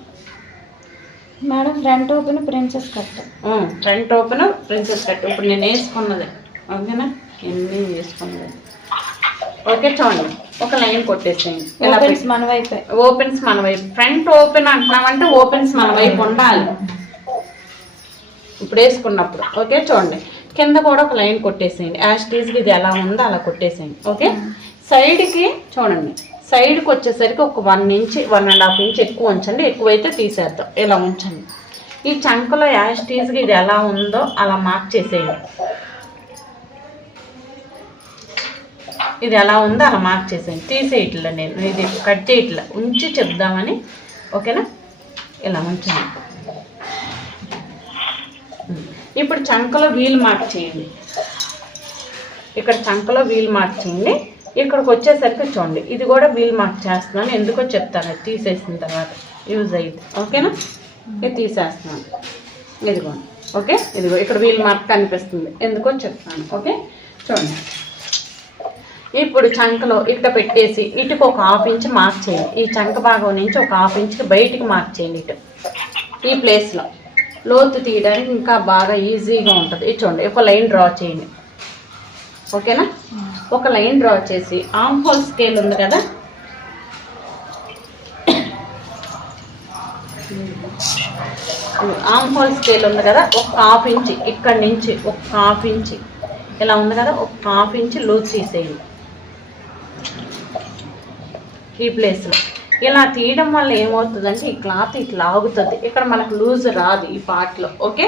madam. Front open princess cut. Front open princess cut. ఇప్పుడు నేను వేసుకున్నది. ఓకేనా? ఎన్ని వేసుకున్నది. ఓకే, చూడండి, ఒక లైన్ కొట్టేసేయండి. ఓపెన్స్ మన వైపు. ఓపెన్స్ మన వైపు. ఫ్రంట్ ఓపెన్ అంటున్నామంటే ఓపెన్స్ మన వైపు ఉండాలి ఇప్పుడు వేసుకున్నప్పుడు. ఓకే, చూడండి, కింద కూడా ఒక లైన్ కొట్టేసేయండి. యాస్టీజ్కి ఇది ఎలా ఉందో అలా కొట్టేసేయండి. ఓకే, సైడ్కి చూడండి, సైడ్కి వచ్చేసరికి ఒక 1 ఇంచ్ 1.5 ఇంచ్ ఎక్కువ ఉంచండి. ఎక్కువైతే తీసేద్దాం. ఇలా ఉంచండి. ఈ చంకలో యాస్టీజ్కి ఇది ఎలా ఉందో అలా మార్క్ చేసేయండి. ఇది ఎలా ఉందో అలా మార్క్ చేసేయండి. తీసేయట్లా, నేను ఇది కట్ చేయట్లా, ఉంచి చెప్దామని. ఓకేనా? ఇలా ఉంచండి. ఇప్పుడు చంకలో వీల్ మార్క్ చేయండి. ఇక్కడ చంకలో వీల్ మార్క్ చేయండి. ఇక్కడికి వచ్చేసరికి చూడండి, ఇది కూడా వీల్ మార్క్ చేస్తున్నాను. ఎందుకో చెప్తాను తీసేసిన తర్వాత యూజ్ అయ్యింది. ఓకేనా? ఇది తీసేస్తున్నాను. ఇదిగోండి. ఓకే, ఇదిగో ఇక్కడ వీల్ మార్క్ కనిపిస్తుంది. ఎందుకో చెప్తాను. ఓకే, చూడండి, ఇప్పుడు చంకలో ఇక్కడ పెట్టేసి ఇటుకు ఒక 1/2 ఇంచ్ మార్క్ చేయండి. ఈ చంక భాగం నుంచి ఒక 1/2 ఇంచ్కి బయటికి మార్క్ చేయండి. ఇటు ఈ ప్లేస్లో లోతు తీయడానికి ఇంకా బాగా ఈజీగా ఉంటుంది. ఇది చూడండి, ఒక లైన్ డ్రా చేయండి. ఓకేనా? ఒక లైన్ డ్రా చేసి ఆర్మ్ హోల్ స్కేల్ ఉంది కదా, ఆర్మ్ హోల్ స్కేల్ ఉంది కదా, ఒక 1/2 ఇంచ్ ఇక్కడి నుంచి ఒక 1/2 ఇంచ్ ఇలా ఉంది కదా, ఒక 1/2 ఇంచ్ లూజ్ తీసేయండి ఈ ప్లేస్లో. ఇలా తీయడం వల్ల ఏమవుతుందంటే ఈ క్లాత్ ఇట్లా ఆగుతుంది. ఇక్కడ మనకు లూజ్ రాదు ఈ పార్ట్లో. ఓకే,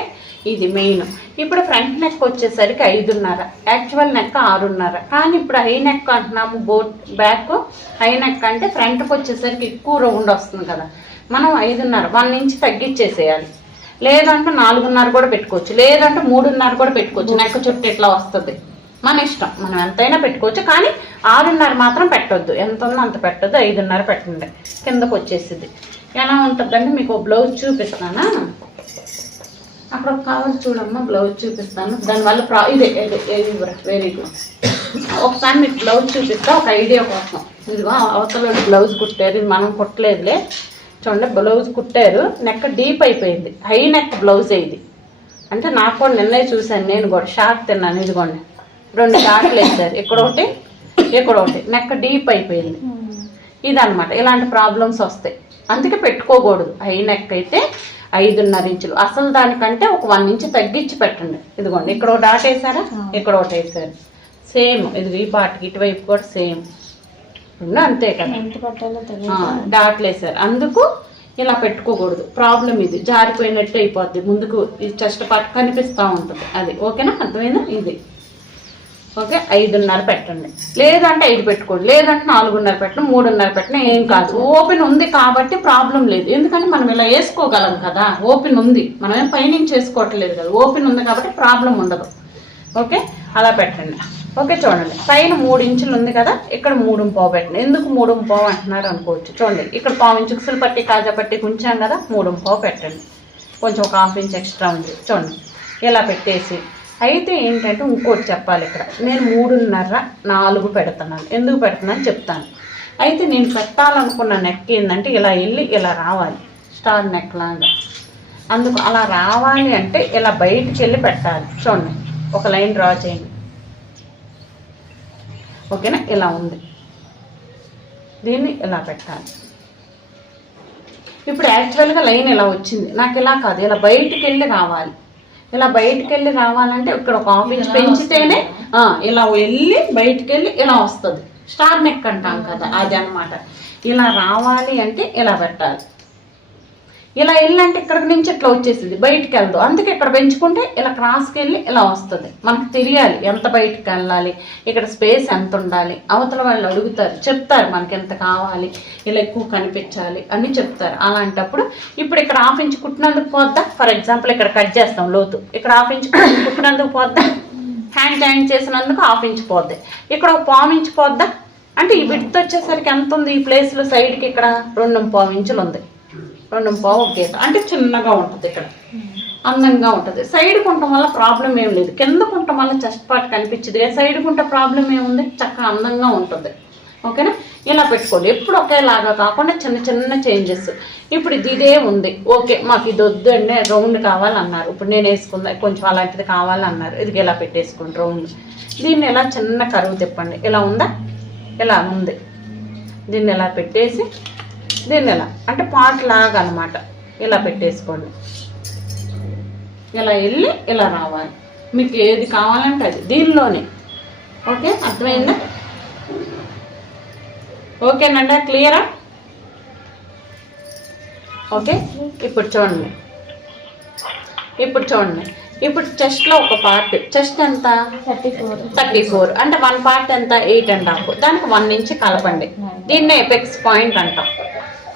ఇది మెయిన్. ఇప్పుడు ఫ్రంట్ నెక్ వచ్చేసరికి 5.5, యాక్చువల్ నెక్ 6.5. కానీ ఇప్పుడు హై నెక్ అంటున్నాము. బ్యాక్ హై నెక్ అంటే ఫ్రంట్కి వచ్చేసరికి ఎక్కువ రౌండ్ వస్తుంది కదా, మనం 5.5 1 ఇంచ్ తగ్గించేసేయాలి. లేదంటే 4.5 కూడా పెట్టుకోవచ్చు, లేదంటే 3.5 కూడా పెట్టుకోవచ్చు. నెక్ చుట్టూ ఇట్లా వస్తుంది, మన ఇష్టం. మనం ఎంతైనా పెట్టుకోవచ్చు, కానీ 6.5 మాత్రం పెట్టొద్దు. ఎంత ఉందో అంత పెట్టొద్దు. 5.5 పెట్టండి. కిందకు వచ్చేసింది. ఎలా ఉంటుందంటే మీకు బ్లౌజ్ చూపిస్తానా? అక్కడ కావాలి చూడమ్మా, బ్లౌజ్ చూపిస్తాను. దానివల్ల ఇదే వెరీ గుడ్. ఒకసారి మీకు బ్లౌజ్ చూపిస్తా ఒక ఐడియా కోసం. ఇదిగో అవతల బ్లౌజ్ కుట్టారు, ఇది మనం కుట్టలేదులే. చూడండి, బ్లౌజ్ కుట్టారు, నెక్ డీప్ అయిపోయింది. హై నెక్ బ్లౌజ్ ఇది. అంటే నాకు కూడా నిన్నే చూశాను, నేను కూడా షార్ట్ తిన్నాను. ఇదిగోండి, 2 షార్ట్లు వేసారు, ఇక్కడ ఒకటి ఇక్కడ ఒకటి. నెక్ డీప్ అయిపోయింది. ఇదనమాట. ఇలాంటి ప్రాబ్లమ్స్ వస్తాయి, అందుకే పెట్టుకోకూడదు. హై నెక్ అయితే 5.5 ఇంచులు. అసలు దానికంటే ఒక 1 ఇంచ్ తగ్గించి పెట్టండి. ఇదిగోండి, ఇక్కడ ఒక డాట్ వేసారా, ఇక్కడ ఒకటి వేసారు. సేమ్ ఇది ఈ పార్ట్కి ఇటువైపు కూడా సేమ్ అంతే కదా, డాట్లు వేసారు. అందుకు ఇలా పెట్టుకోకూడదు. ప్రాబ్లం ఇది, జారిపోయినట్టు అయిపోద్ది. ముందుకు ఈ చెస్ట్ పార్ట్ కనిపిస్తూ ఉంటుంది. అది ఓకేనా? అర్థమైందా? ఇది ఓకే. 5.5 పెట్టండి, లేదంటే 5 పెట్టుకోండి, లేదంటే 4.5 పెట్టండి, 3.5 పెట్టినా ఏం కాదు. ఓపెన్ ఉంది కాబట్టి ప్రాబ్లం లేదు. ఎందుకంటే మనం ఇలా వేసుకోగలం కదా, ఓపెన్ ఉంది. మనం ఏం పైనుంచి వేసుకోవట్లేదు కదా, ఓపెన్ ఉంది కాబట్టి ప్రాబ్లం ఉండదు. ఓకే, అలా పెట్టండి. ఓకే, చూడండి, పైన 3 ఇంచులు ఉంది కదా, ఇక్కడ 3.5 పెట్టండి. ఎందుకు 3.5 అంటున్నారు అనుకోవచ్చు. చూడండి, ఇక్కడ 1/4 ఇంచు ఉక్సులు పట్టి కాజా పట్టి ఉంచాం కదా, 3.5 పెట్టండి. కొంచెం ఒక 1/2 ఇంచ్ ఎక్స్ట్రా ఉంది. చూడండి, ఇలా పెట్టేసి అయితే ఏంటంటే ఇంకోటి చెప్పాలి. ఇక్కడ నేను 3.5 4 పెడుతున్నాను. ఎందుకు పెడుతున్నాను చెప్తాను. అయితే నేను పెట్టాలనుకున్న నెక్ ఏంటంటే ఇలా వెళ్ళి ఇలా రావాలి, స్టార్ నెక్ లాగా. అందుకు అలా రావాలి అంటే ఇలా బయటికి వెళ్ళి పెట్టాలి. చూడండి, ఒక లైన్ డ్రా చేయండి. ఓకేనా? ఇలా ఉంది, దీన్ని ఇలా పెట్టాలి. ఇప్పుడు యాక్చువల్గా లైన్ ఇలా వచ్చింది, నాకు ఇలా కాదు, ఇలా బయటికి వెళ్ళి రావాలి. ఇలా బయటికి వెళ్ళి రావాలంటే ఇక్కడ ఒక 1/2 ఇంచ్ పెంచితేనే ఇలా వెళ్ళి బయటికి వెళ్ళి ఇలా వస్తుంది. స్టార్ నెక్ అంటాం కదా, అది అన్నమాట. ఇలా రావాలి అంటే ఇలా పెట్టాలి. ఇలా వెళ్ళంటే ఇక్కడికి నుంచి ఇట్లా వచ్చేసింది, బయటికి వెళ్దు. అందుకే ఇక్కడ పెంచుకుంటే ఇలా క్రాస్కి వెళ్ళి ఇలా వస్తుంది. మనకు తెలియాలి ఎంత బయటికి వెళ్ళాలి, ఇక్కడ స్పేస్ ఎంత ఉండాలి. అవతల వాళ్ళు అడుగుతారు, చెప్తారు మనకి ఎంత కావాలి, ఇలా ఎక్కువ కనిపించాలి అని చెప్తారు. అలాంటప్పుడు ఇప్పుడు ఇక్కడ 1/2 ఇంచ్ కుట్టినందుకు పోద్దా. ఫర్ ఎగ్జాంపుల్ ఇక్కడ కట్ చేస్తాం లోతు, ఇక్కడ 1/2 ఇంచ్ కుట్టినందుకు పోద్దా. హ్యాండ్ జాయింట్ చేసినందుకు 1/2 ఇంచ్ పోద్ది. ఇక్కడ ఒక 1/4 ఇంచ్ పోద్దా. అంటే ఈ విడ్త్ వచ్చేసరికి ఎంత ఉంది ఈ ప్లేస్లో, సైడ్కి ఇక్కడ 2.5 ఇంచులు ఉంది. 2.5 గీత అంటే చిన్నగా ఉంటుంది, ఇక్కడ అందంగా ఉంటుంది. సైడ్కి ఉండటం వల్ల ప్రాబ్లం ఏం లేదు, కిందకు ఉండటం వల్ల చెస్ట్ పార్ట్ కనిపించింది. సైడ్కి ఉంటే ప్రాబ్లం ఏముంది, చక్కగా అందంగా ఉంటుంది. ఓకేనా, ఇలా పెట్టుకోండి. ఎప్పుడు ఒకేలాగా కాకుండా చిన్న చిన్న చేంజెస్. ఇప్పుడు ఇది ఇదే ఉంది, ఓకే మాకు ఇది వద్దు అండి, రౌండ్ కావాలన్నారు. ఇప్పుడు నేను వేసుకుందా కొంచెం అలాంటిది కావాలన్నారు, ఇది ఇలా పెట్టేసుకోండి రౌండ్. దీన్ని ఇలా చిన్న కరువు తిప్పండి. ఇలా ఉందా, ఇలా ఉంది. దీన్ని ఇలా పెట్టేసి దీన్ని ఇలా అంటే పార్ట్ లాగా అనమాట ఇలా పెట్టేసుకోండి. ఇలా వెళ్ళి ఇలా రావాలి. మీకు ఏది కావాలంటే అది దీనిలోనే. ఓకే, అర్థమైందా? ఓకేనండి, క్లియరా? ఓకే, ఇప్పుడు చూడండి. ఇప్పుడు చెస్ట్లో ఒక పార్ట్, చెస్ట్ ఎంత 34 అంటే 1 పార్ట్ ఎంత 8.5. దానికి 1 ఇంచ్ కలపండి. దీన్నే ఎపెక్స్ పాయింట్ అంటాం.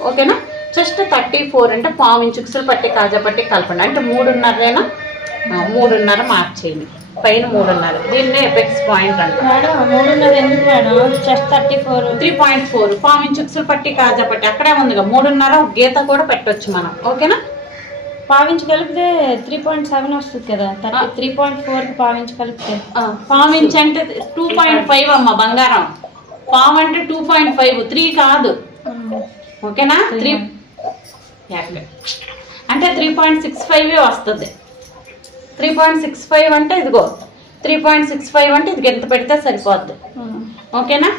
ఓకేనా, చెస్ట్ 34 అంటే 1/4 ఇంచ్ ఉక్సులు పట్టి కాజా పట్టి కలపండి. అంటే 3.5 3.5 మార్చేయండి, పైన 3.5. దీన్నే ఎపెక్స్ పాయింట్ అంటాం. 3.4 1/4 ఇంచ్ ఉక్సులు పట్టి కాజా పట్టి అక్కడే ఉందిగా 3.5 గీత కూడా పెట్టొచ్చు మనం. ఓకేనా, 1/4 ఇంచ్ కలిపితే 3.7 వస్తుంది కదా. 3.4 కి 1/4 ఇంచ్ కలిపితే 1/4 ఇంచ్ అంటే 2.5 అమ్మ బంగారం. 1/4 అంటే 2.5, 3 కాదు. ఓకేనా, 3 అంటే 3.65 వస్తుంది. 3.65 అంటే ఇదిగో 3.65 అంటే ఇది ఎంత పెడితే సరిపోద్ది. ఓకేనా,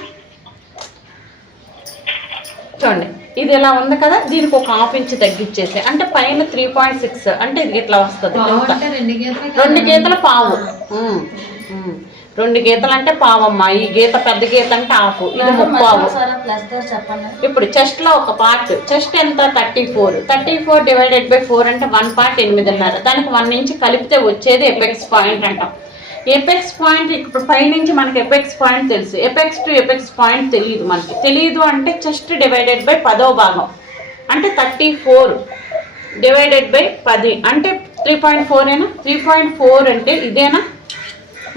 చూడండి ఇది ఇలా ఉంది కదా, దీనికి ఒక 1/2 ఇంచ్ తగ్గించేసి అంటే పైన 3.6 అంటే ఇది ఇట్లా వస్తుంది. 2 గీతల పావు. 2 గీతలు అంటే పావమ్మా. ఈ గీత పెద్ద గీత అంటే 1/2, ఇది 3/4. ఇప్పుడు చెస్ట్ లో ఒక పార్ట్, చెస్ట్ ఎంత 34 డివైడెడ్ బై 4 అంటే 1 పార్ట్ 8.5. దానికి 1 ఇంచ్ కలిపితే వచ్చేది ఎపెక్స్ పాయింట్ అంటాం. ఎపెక్స్ పాయింట్ ఇప్పుడు పైనుంచి మనకి ఎపెక్స్ పాయింట్ తెలుసు, ఎపెక్స్ టు ఎపెక్స్ పాయింట్ తెలియదు. మనకి తెలియదు అంటే చెస్ట్ డివైడెడ్ బై 10వ భాగం అంటే 34 డివైడెడ్ బై 10 అంటే 3.4 ఏనా. 3.4 అంటే ఇదేనా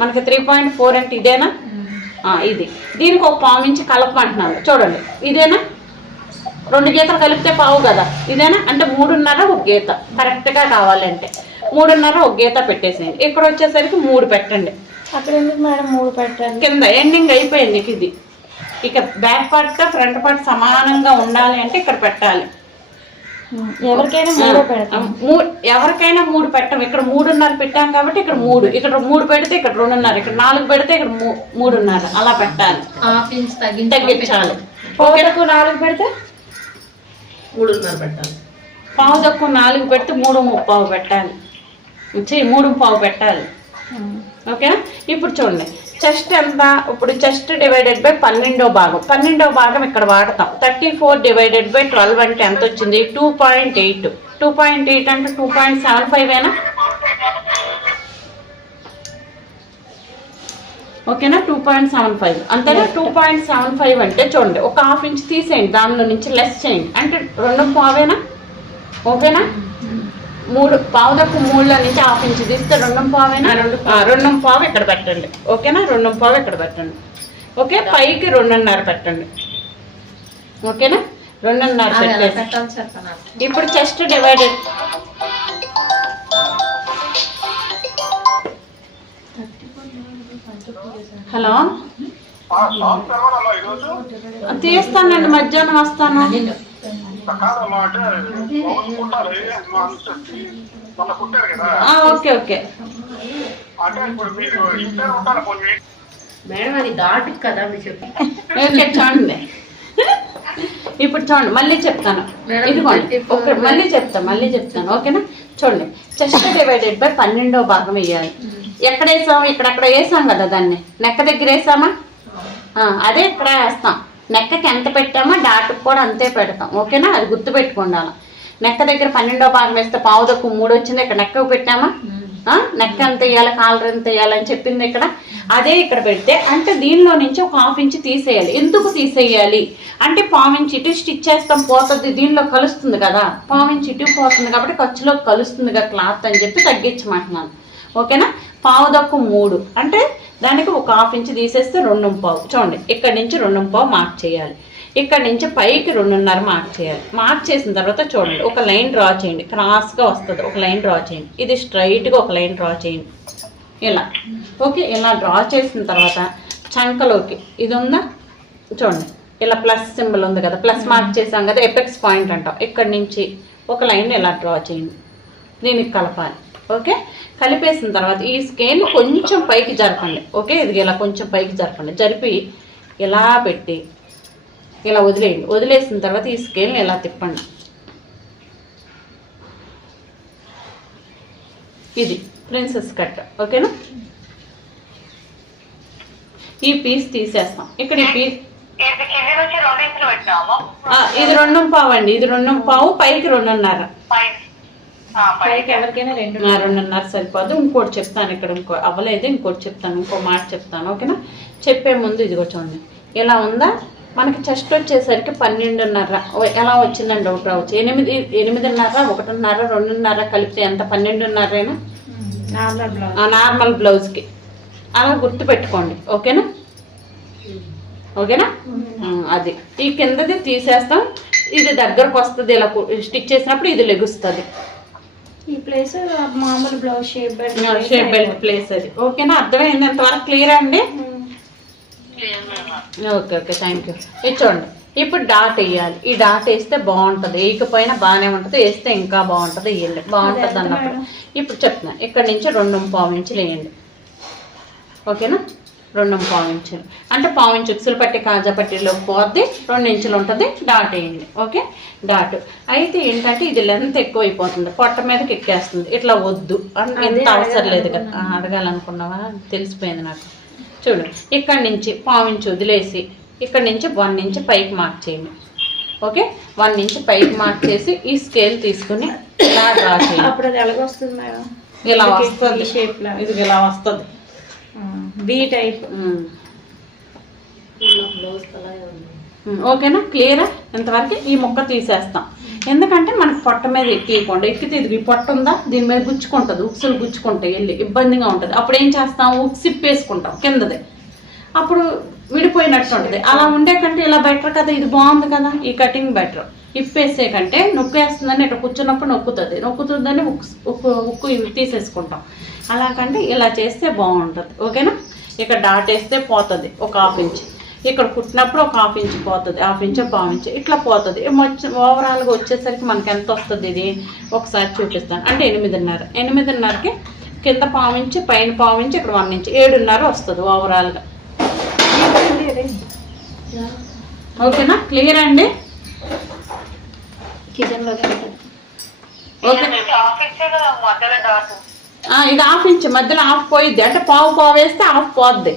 మనకి, 3.4 అంటే ఇదేనా, ఇది. దీనికి ఒక 1/4 ఇంచ్ కలపమంటున్నాను చూడండి. ఇదేనా, 2 గీతలు కలిపితే పావు కదా, ఇదేనా. అంటే 3.5 ఒక గీత కరెక్ట్గా కావాలంటే 3.5 ఒక గీత పెట్టేసేయండి. ఇక్కడ వచ్చేసరికి 3 పెట్టండి. అక్కడ ఎందుకు మేడం 3 పెట్టండి, కింద ఎండింగ్ అయిపోయింది. ఇది ఇక బ్యాక్ పార్ట్ ఫ్రంట్ పార్ట్ సమానంగా ఉండాలి అంటే ఇక్కడ పెట్టాలి. ఎవరికైనా 3 పెడతాం. ఎవరికైనా 3 పెట్టం. ఇక్కడ 3.5 పెట్టాం కాబట్టి ఇక్కడ 3, ఇక్కడ 3 పెడితే ఇక్కడ 2.5, ఇక్కడ 4 పెడితే ఇక్కడ 3.5 అలా పెట్టాలి. 1/2 ఇంచ్ తగ్గించాలి. 4 పెడితే 3.5 పెట్టాలి. పావు తక్కువ 4 పెడితే 3.5 పెట్టాలి. 3.5 పెట్టాలి. ఓకేనా, ఇప్పుడు చూడండి చెస్ట్ ఎంత. ఇప్పుడు చెస్ట్ డివైడెడ్ బై 12వ భాగం. 12వ భాగం ఇక్కడ వాడతాం. 34 డివైడెడ్ బై 12 అంటే ఎంత వచ్చింది 2.8. 2.8 అంటే 2.75 ఏనా. ఓకేనా, 2.75 అంతేనా. 2.75 అంటే చూడండి ఒక 1/2 ఇంచ్ తీసేయండి, దానిలో నుంచి లెస్ చేయండి అంటే 2.5 ఓకేనా. 3 పావు తక్కువ 3లో నుంచి 1/2 ఇంచ్ తీస్తే 2.5 2.5 ఇక్కడ పెట్టండి. ఓకేనా, 2.5 ఇక్కడ పెట్టండి. ఓకే, పైకి 2.5 పెట్టండి. ఓకేనా, 2.5 పెట్టేసి ఇప్పుడు చెస్ట్ డివైడెడ్ హలో తీస్తానండి, మధ్యాహ్నం వస్తాను. ఓకే ఓకే మేడం అది ఘాటు కదా మీరు చెప్పి. ఓకే చూడండి, ఇప్పుడు చూడండి మళ్ళీ చెప్తాను. ఇదిగోండి ఓకే, మళ్ళీ చెప్తాను ఓకేనా. చూడండి, చెస్ట్ డివైడెడ్ బై 12వ భాగం వేయాలి. ఎక్కడ వేసాము? ఇక్కడక్కడ వేసాం కదా, దాన్ని నెక్క దగ్గర వేసామా? అదే ఇక్కడ వేస్తాం. నెక్కకి ఎంత పెట్టామో డాట్కి కూడా అంతే పెడతాం. ఓకేనా? అది గుర్తు పెట్టుకోండి. అలా నెక్క దగ్గర 12వ భాగం వేస్తే పావు తక్కువ 3 వచ్చింది. ఇక్కడ నెక్కకు పెట్టామా? నెక్క ఎంత వేయాలి, కాలర్ ఎంత వేయాలని చెప్పింది ఇక్కడ. అదే ఇక్కడ పెడితే అంటే దీనిలో నుంచి ఒక 1/2 ఇంచ్ తీసేయాలి. ఎందుకు తీసేయాలి అంటే 1/4 ఇంచ్ ఇటు స్టిచ్ చేస్తాం, పోతుంది, దీనిలో కలుస్తుంది కదా, 1/4 ఇంచ్ ఇటు పోతుంది కాబట్టి ఖర్చులో కలుస్తుంది కదా క్లాత్ అని చెప్పి తగ్గించమంటున్నాను. ఓకేనా? పావు తక్కువ 3 అంటే దానికి ఒక 1/2 ఇంచ్ తీసేస్తే 2.25. చూడండి, ఇక్కడ నుంచి 2.25 మార్క్ చేయాలి. ఇక్కడ నుంచి పైకి 2.5 మార్క్ చేయాలి. మార్క్ చేసిన తర్వాత చూడండి, ఒక లైన్ డ్రా చేయండి. క్రాస్గా వస్తుంది, ఒక లైన్ డ్రా చేయండి. ఇది స్ట్రైట్గా ఒక లైన్ డ్రా చేయండి ఇలా. ఓకే, ఇలా డ్రా చేసిన తర్వాత చంకలోకి ఇది ఉందా చూడండి, ఇలా ప్లస్ సింబల్ ఉంది కదా, ప్లస్ మార్క్ చేసాం కదా, ఎపెక్స్ పాయింట్ అంటాం. ఇక్కడ నుంచి ఒక లైన్ ఇలా డ్రా చేయండి, దీనికి కలపాలి. ఓకే, కలిపేసిన తర్వాత ఈ స్కేల్ కొంచెం పైకి జరపండి. ఓకే, ఇది ఇలా కొంచెం పైకి జరపండి. జరిపి ఇలా పెట్టి ఇలా వదిలేయండి. వదిలేసిన తర్వాత ఈ స్కేల్ని ఇలా తిప్పండి. ఇది ప్రిన్సెస్ కట్. ఓకేనా? ఈ పీస్ తీసేస్తాం. ఇక్కడ ఈ పీస్ ఇది 2.25 అండి. ఇది 2.25, పైకి 2.5. పైకి ఎవరికైనా 2.5 సరిపోదు. ఇంకోటి చెప్తాను, ఇక్కడ ఇంకో అవ్వలేదు, ఇంకోటి చెప్తాను, ఇంకో మాట చెప్తాను. ఓకేనా? చెప్పే ముందు ఇదిగో చూడండి, ఇలా ఉందా? మనకి చెస్ట్ వచ్చేసరికి 12.5 ఎలా వచ్చిందని డౌట్ రావచ్చు. 8.5, 1.5, 2.5 కలిపితే ఎంత? 12.5 నార్మల్ బ్లౌజ్కి. అలా గుర్తు పెట్టుకోండి. ఓకేనా? ఓకేనా? అది ఈ కిందది తీసేస్తాం. ఇది దగ్గరకు వస్తుంది. ఇలా స్టిచ్ చేసినప్పుడు ఇది లెగుస్తుంది. ఈ ప్లేస్ మామూలు బ్లౌజ్ షేప్ బెల్ట్ ప్లేస్ అది. ఓకేనా? అర్థమైంది? ఎంతవరకు క్లియర్ అండి? Okay okay, thank you. ఇది చూడండి, ఇప్పుడు డాట్ వేయాలి. ఈ డాట్ వేస్తే బాగుంటుంది, వేయకపోయినా బాగానే ఉంటుంది, వేస్తే ఇంకా బాగుంటుంది. వేయండి, బాగుంటుంది అన్నప్పుడు. ఇప్పుడు చెప్తున్నాను, ఇక్కడ నుంచి 2.25 ఇంచులు వేయండి. ఓకేనా? 2.25 ఇంచులు అంటే 1/4 ఇంచు ఉక్సులు పట్టి కాజా పట్టిలో పోద్ది, 2 ఇంచులు ఉంటుంది. డాట్ వేయండి. ఓకే, డాట్ అయితే ఏంటంటే ఇది లెంత్ ఎక్కువ అయిపోతుంది, పొట్ట మీదకి ఎక్కేస్తుంది. ఇట్లా వద్దు అని ఎంత అవసరం లేదు కదా. అడగాలనుకున్నావా? తెలిసిపోయింది నాకు. చూడు, ఇక్కడ నుంచి 1/4 ఇంచు వదిలేసి ఇక్కడ నుంచి 1 ఇంచ్ పైకి మార్క్ చేయండి. ఓకే, 1 ఇంచ్ పైకి మార్క్ చేసి ఈ స్కేల్ తీసుకుని ఇలా డ్రా చేయండి. అప్పుడు అది ఎలాగ వస్తుంది మేడం? ఇలా వస్తుంది షేప్ లా. ఇది ఇలా వస్తుంది, బి టైప్. ఓకేనా? క్లియరా? ఇంతవరకు ఈ ముక్క తీసేస్తాం. ఎందుకంటే మనకు పొట్ట మీద ఎక్కియకుండా, ఎక్కితే ఇది పొట్ట ఉందా, దీని మీద గుచ్చుకుంటుంది, ఉక్సులు గుచ్చుకుంటాయి, వెళ్ళి ఇబ్బందిగా ఉంటుంది. అప్పుడు ఏం చేస్తాం? ఉక్స్ ఇప్పేసుకుంటాం కిందది, అప్పుడు విడిపోయినట్టు ఉంటుంది. అలా ఉండే కంటే ఇలా బెటర్ కదా, ఇది బాగుంది కదా, ఈ కటింగ్ బెటర్. ఇప్పేసే కంటే నొక్కేస్తుందని ఇట్లా కూర్చున్నప్పుడు నొక్కుతుందని ఉక్కు తీసేసుకుంటాం. అలాగంటే ఇలా చేస్తే బాగుంటుంది. ఓకేనా? ఇక్కడ డాట్ వేస్తే పోతుంది ఒక 1/2 ఇంచ్, ఇక్కడ కుట్టినప్పుడు ఒక 1/2 ఇంచ్ పోతుంది, 1/2 ఇంచ్ 1/4 ఇంచ్ ఇట్లా పోతుంది. ఓవరాల్గా వచ్చేసరికి మనకి ఎంత వస్తుంది ఇది ఒకసారి చూపిస్తాను. అంటే 8.5కి కింద 1/4 ఇంచ్, పైన 1/4 ఇంచ్, ఇక్కడ 1 ఇంచ్, 7.5 వస్తుంది ఓవరాల్గా. ఓకేనా? క్లియర్ అండి? కిచెన్లో ఓకే, ఇది 1/2 ఇంచ్ మధ్యలో 1/2 పోయిద్ది. అంటే పావు వేస్తే 1/2 పోద్ది,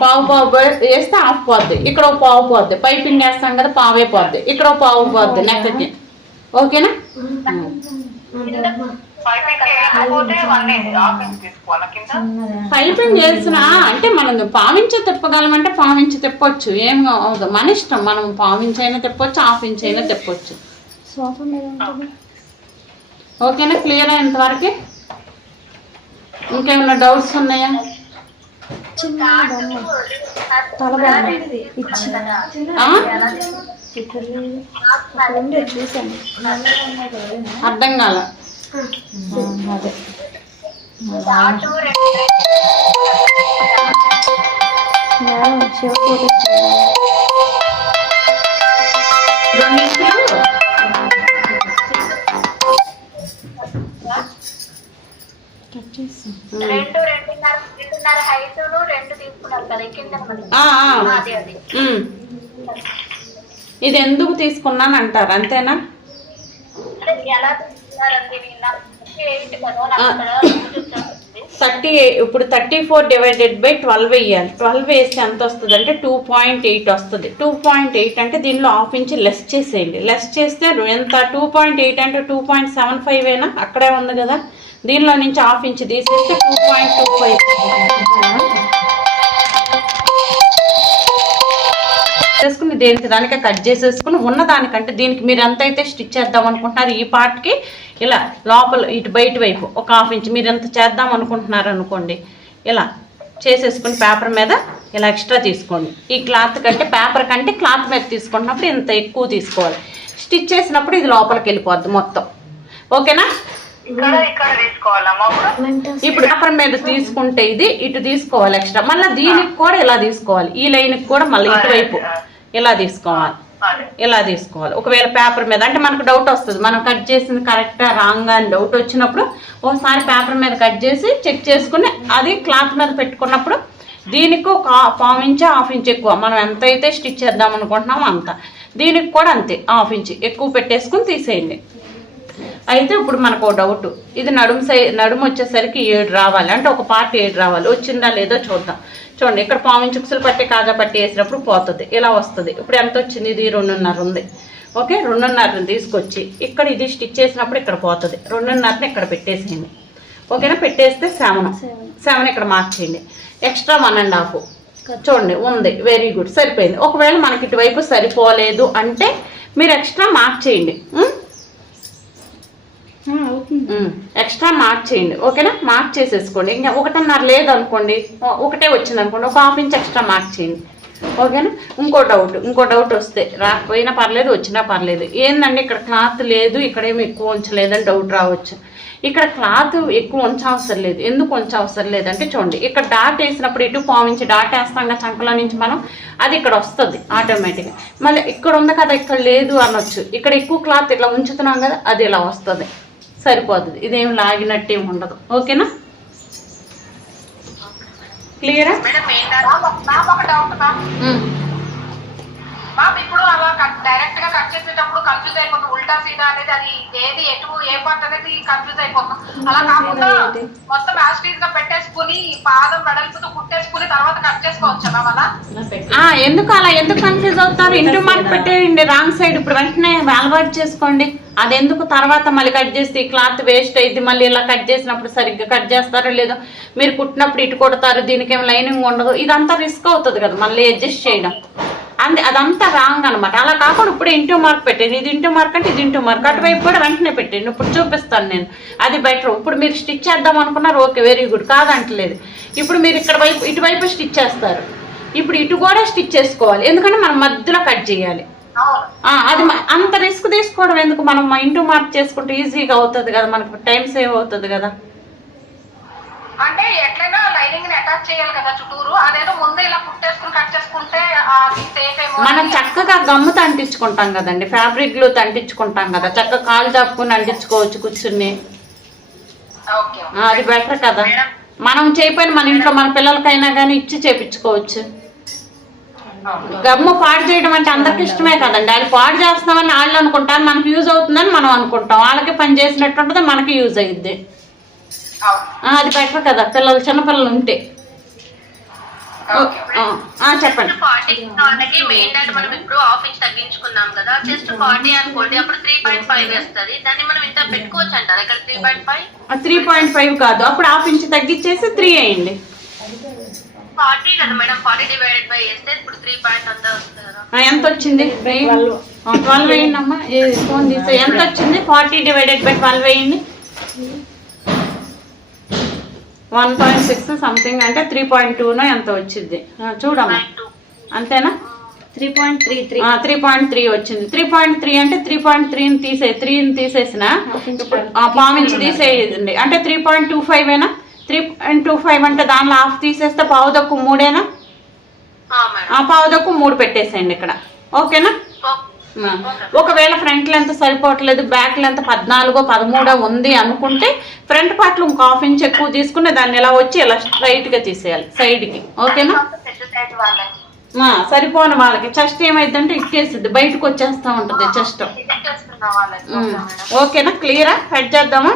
పావు వేస్తే 1/2 పోద్ది, ఇక్కడ ఒక పావు పోద్ది. పైపింగ్ వేస్తాం కదా, పావే పోద్ది, ఇక్కడ ఒక పావు పోద్ది నెక్కకి. ఓకేనా? పైపింగ్ చేసిన అంటే మనం 1/4 ఇంచ్ తిప్పగలమంటే 1/4 ఇంచ్ తిప్పొచ్చు, ఏం అవదు, మన ఇష్టం. మనం 1/4 ఇంచ్ అయినా తిప్పొచ్చు, 1/2 ఇంచ్ అయినా తిప్పొచ్చు. ఓకేనా? క్లియర్ అయినంతవరకు? ఇంకేమైనా డౌట్స్ ఉన్నాయా? అర్థం కాల. ఇది ఎందుకు తీసుకున్నాను అంటారు, అంతేనా? 30 ఇప్పుడు 34/12 వేయాలి. 12 వేస్తే ఎంత వస్తుంది అంటే 2.8 వస్తుంది. 2.8 అంటే దీనిలో ½ ఇంచ్ లెస్ చేసేయండి. లెస్ చేస్తే ఎంత 2.8 అంటే 2.75 అయినా అక్కడే ఉంది కదా. దీనిలో నుంచి ½ ఇంచ్ తీసేస్తే 2.25 చేసుకుని దేనికి దానికే కట్ చేసేసుకుని ఉన్న దానికంటే దీనికి మీరు ఎంత అయితే స్టిచ్ చేద్దాం అనుకుంటున్నారు ఈ పార్ట్కి ఇలా లోపల ఇటు బయట వైపు ఒక ½ ఇంచ్ మీరు ఎంత చేద్దాం అనుకుంటున్నారు అనుకోండి, ఇలా చేసేసుకుని పేపర్ మీద ఇలా ఎక్స్ట్రా తీసుకోండి. ఈ క్లాత్ కంటే పేపర్ కంటే క్లాత్ మీద తీసుకుంటున్నప్పుడు ఇంత ఎక్కువ తీసుకోవాలి. స్టిచ్ చేసినప్పుడు ఇది లోపలికి వెళ్ళిపోద్ది మొత్తం. ఓకేనా? ఇప్పుడు పేపర్ మీద తీసుకుంటే ఇది ఇటు తీసుకోవాలి ఎక్స్ట్రా. మళ్ళీ దీనికి కూడా ఇలా తీసుకోవాలి. ఈ లైన్కి కూడా మళ్ళీ ఇటువైపు ఇలా తీసుకోవాలి. ఇలా తీసుకోవాలి. ఒకవేళ పేపర్ మీద అంటే మనకు డౌట్ వస్తుంది, మనం కట్ చేసింది కరెక్టా రాంగ్ అని డౌట్ వచ్చినప్పుడు ఒకసారి పేపర్ మీద కట్ చేసి చెక్ చేసుకుని అది క్లాత్ మీద పెట్టుకున్నప్పుడు దీనికి ఒక ½ ఇంచ్ ½ ఇంచ్ ఎక్కువ మనం ఎంత అయితే స్టిచ్ చేద్దాం అనుకుంటున్నామో అంత, దీనికి కూడా అంతే ½ ఇంచ్ ఎక్కువ పెట్టేసుకుని తీసేయండి. అయితే ఇప్పుడు మనకు డౌట్, ఇది నడుము వచ్చేసరికి 7 రావాలి అంటే ఒక పార్ట్ 7 రావాలి. వచ్చిందా లేదో చూద్దాం. చూడండి ఇక్కడ ½ ఇంచ్ ఉక్సులు పట్టి కాజా పట్టి వేసినప్పుడు పోతుంది, ఇలా వస్తుంది. ఇప్పుడు ఎంత వచ్చింది? ఇది 2.5 ఉంది. ఓకే, 2.5 తీసుకొచ్చి ఇక్కడ ఇది స్టిచ్ చేసినప్పుడు ఇక్కడ పోతుంది. 2.5 ఇక్కడ పెట్టేసేయండి. ఓకేనా? పెట్టేస్తే 7 ఇక్కడ మార్క్ చేయండి. ఎక్స్ట్రా 1.5 చూడండి ఉంది. వెరీ గుడ్, సరిపోయింది. ఒకవేళ మనకి ఇటువైపు సరిపోలేదు అంటే మీరు ఎక్స్ట్రా మార్క్ చేయండి. ఎక్స్ట్రా మార్క్ చేయండి. ఓకేనా? మార్క్ చేసేసుకోండి. ఇంకా 1.5 లేదు అనుకోండి, ఒకటే వచ్చింది అనుకోండి, ఒక ½ ఇంచ్ ఎక్స్ట్రా మార్క్ చేయండి. ఓకేనా? ఇంకో డౌట్ వస్తే రాకపోయినా పర్లేదు, వచ్చినా పర్లేదు. ఏంటంటే ఇక్కడ క్లాత్ లేదు, ఇక్కడేమి ఎక్కువ ఉంచలేదని డౌట్ రావచ్చు. ఇక్కడ క్లాత్ ఎక్కువ ఉంచవసరం లేదు. ఎందుకు ఉంచవసరం లేదంటే చూడండి ఇక్కడ డాట్ వేసినప్పుడు ఇటు ½ ఇంచ్ డాట్ వేస్తాం కదా చంకల నుంచి మనం, అది ఇక్కడ వస్తుంది ఆటోమేటిక్గా. మళ్ళీ ఇక్కడ ఉంది కదా ఇక్కడ లేదు అనొచ్చు. ఇక్కడ ఎక్కువ క్లాత్ ఇట్లా ఉంచుతున్నాం కదా, అది ఇలా వస్తుంది, సరిపోతుంది. ఇదేం లాగినట్టేం ఉండదు. ఓకేనా? క్లియరా? ఇప్పుడు అలా డైరెక్ట్ గా కట్ చేసేటప్పుడు కన్ఫ్యూజ్ అయిపోతుంది. ఉల్టా సీదా అనేది అది ఏది ఎటు ఏ పార్ట్ అనేది కన్ఫ్యూజ్ అయిపోతాం. అలా కాకుండా మొత్తం యాస్టీజ్ గా పెట్టేసుకుని పాదం వెడల్పుతో కుట్టేసుకుని తర్వాత కట్ చేసుకోవచ్చు అలా. ఎందుకు కన్ఫ్యూజ్ అవుతారు? ఇంటూ మార్క్ పెట్టేయండి రాంగ్ సైడ్. ఇప్పుడు వెంటనే అలవాటు చేసుకోండి. అది ఎందుకు తర్వాత మళ్ళీ కట్ చేస్తే ఈ క్లాత్ వేస్ట్ అయింది. మళ్ళీ ఇలా కట్ చేసినప్పుడు సరిగ్గా కట్ చేస్తారో లేదో, మీరు కుట్టినప్పుడు ఇటు కొడతారు, దీనికి ఏం లైనింగ్ ఉండదు, ఇదంతా రిస్క్ అవుతుంది కదా మళ్ళీ అడ్జస్ట్ చేయడం. అదంతా రాంగ్ అనమాట. అలా కాకుండా ఇప్పుడు ఇంటూ మార్క్ పెట్టండి. ఇది ఇంటూ మార్క్ అంటే ఇది ఇంటూ మార్క్, అటువైపు కూడా వెంటనే పెట్టండి. ఇప్పుడు చూపిస్తాను నేను, అది బెటర్. ఇప్పుడు మీరు స్టిచ్ చేద్దాం అనుకున్నారు, ఓకే వెరీ గుడ్, కాదంటలేదు. ఇప్పుడు మీరు ఇక్కడ వైపు ఇటువైపు స్టిచ్ చేస్తారు, ఇప్పుడు ఇటు కూడా స్టిచ్ చేసుకోవాలి. ఎందుకంటే మనం మధ్యలో కట్ చేయాలి. అది అంత రిస్క్ తీసుకోవడం ఎందుకు? మనం ఇంటూ మార్క్ చేసుకుంటే ఈజీగా అవుతుంది కదా, మనకు టైం సేవ్ అవుతుంది కదా. అంటే ఎట్లైనా లైనింగ్ ని అటాచ్ చేయాలి కదా చుట్టూరు, అదేదో ముందే ఇలా కుట్టేసుకుని కట్ చేసుకుంటే మనం చక్కగా గమ్ముతో అంటించుకుంటాం కదండి, ఫ్యాబ్రిక్ గ్లూతో అంటించుకుంటాం కదా, చక్కగా కాలు చాపుకుని అంటించుకోవచ్చు కూర్చుని. అది బెటర్ కదా. మనం చేయకపోయినా మన ఇంట్లో మన పిల్లలకైనా కానీ ఇచ్చి చేపించుకోవచ్చు. గమ్ము పాడు చేయడం అంటే అందరికి ఇష్టమే కదండి. అది పాడు చేస్తున్నామని వాళ్ళు అనుకుంటారు, మనకి యూజ్ అవుతుందని మనం అనుకుంటాం. వాళ్ళకి పని చేసినట్టు ఉంటుంది, మనకి యూజ్ అయ్యిద్ది. అది బెటర్ కదా పిల్లలు, చిన్నపిల్లలు ఉంటే. చెప్పండి. మెయిన్ డైట్ మనం ఇప్పుడు ½ ఇంచ్ తగ్గించుకున్నాం కదా, జస్ట్ 40 అనుకోండి, అప్పుడు 3.5 వస్తుంది. దాన్ని మనం ఇంత పెట్టుకోవచ్చు అంటారు ఇక్కడ 3.5. 3.5 కాదు, అప్పుడు ½ ఇంచ్ తగ్గించేసి 3 అయ్యండి. 40 కదా మేడం, 40 డివైడెడ్ బై చేస్తే ఇప్పుడు 3 పాయింట్ అంతా వస్తుంది కదా. ఎంత వచ్చింది? 12 వేయండి అమ్మా, ఫోన్ తీసే. ఎంత వచ్చింది? 40 డివైడెడ్ బై 12 వేయండి. 1.6 సంథింగ్ అంటే 3.2 ఎంత వచ్చింది చూడమ్మా, అంతేనా? 3.3 వచ్చింది. 3.3 అంటే 3.3ని తీసే, 3ని తీసేసిన ½ ఇంచ్ తీసేయండి అంటే 3.25 3.25 అంటే దానిలో ½ తీసేస్తే ½ 3 ½ 3 పెట్టేసేయండి ఇక్కడ. ఓకేనా? ఒకవేళ ఫ్రంట్ లెంత్ సరిపోవట్లేదు, బ్యాక్ లెంత్ 14 13 ఉంది అనుకుంటే ఫ్రంట్ పార్ట్లో ఇంకో ½ ఇంచ్ ఎక్కువ తీసుకుని దాన్ని ఇలా వచ్చి ఇలా స్ట్రైట్ గా తీసేయాలి సైడ్ కి. ఓకేనా? సరిపోని వాళ్ళకి చెస్ట్ ఏమైందంటే ఇక్కేసిద్ది, బయటకు వచ్చేస్తా ఉంటుంది చెస్ట్. చేస్తున్న వాళ్ళకి ఓకేనా, క్లియరా? కట్ చేద్దామా?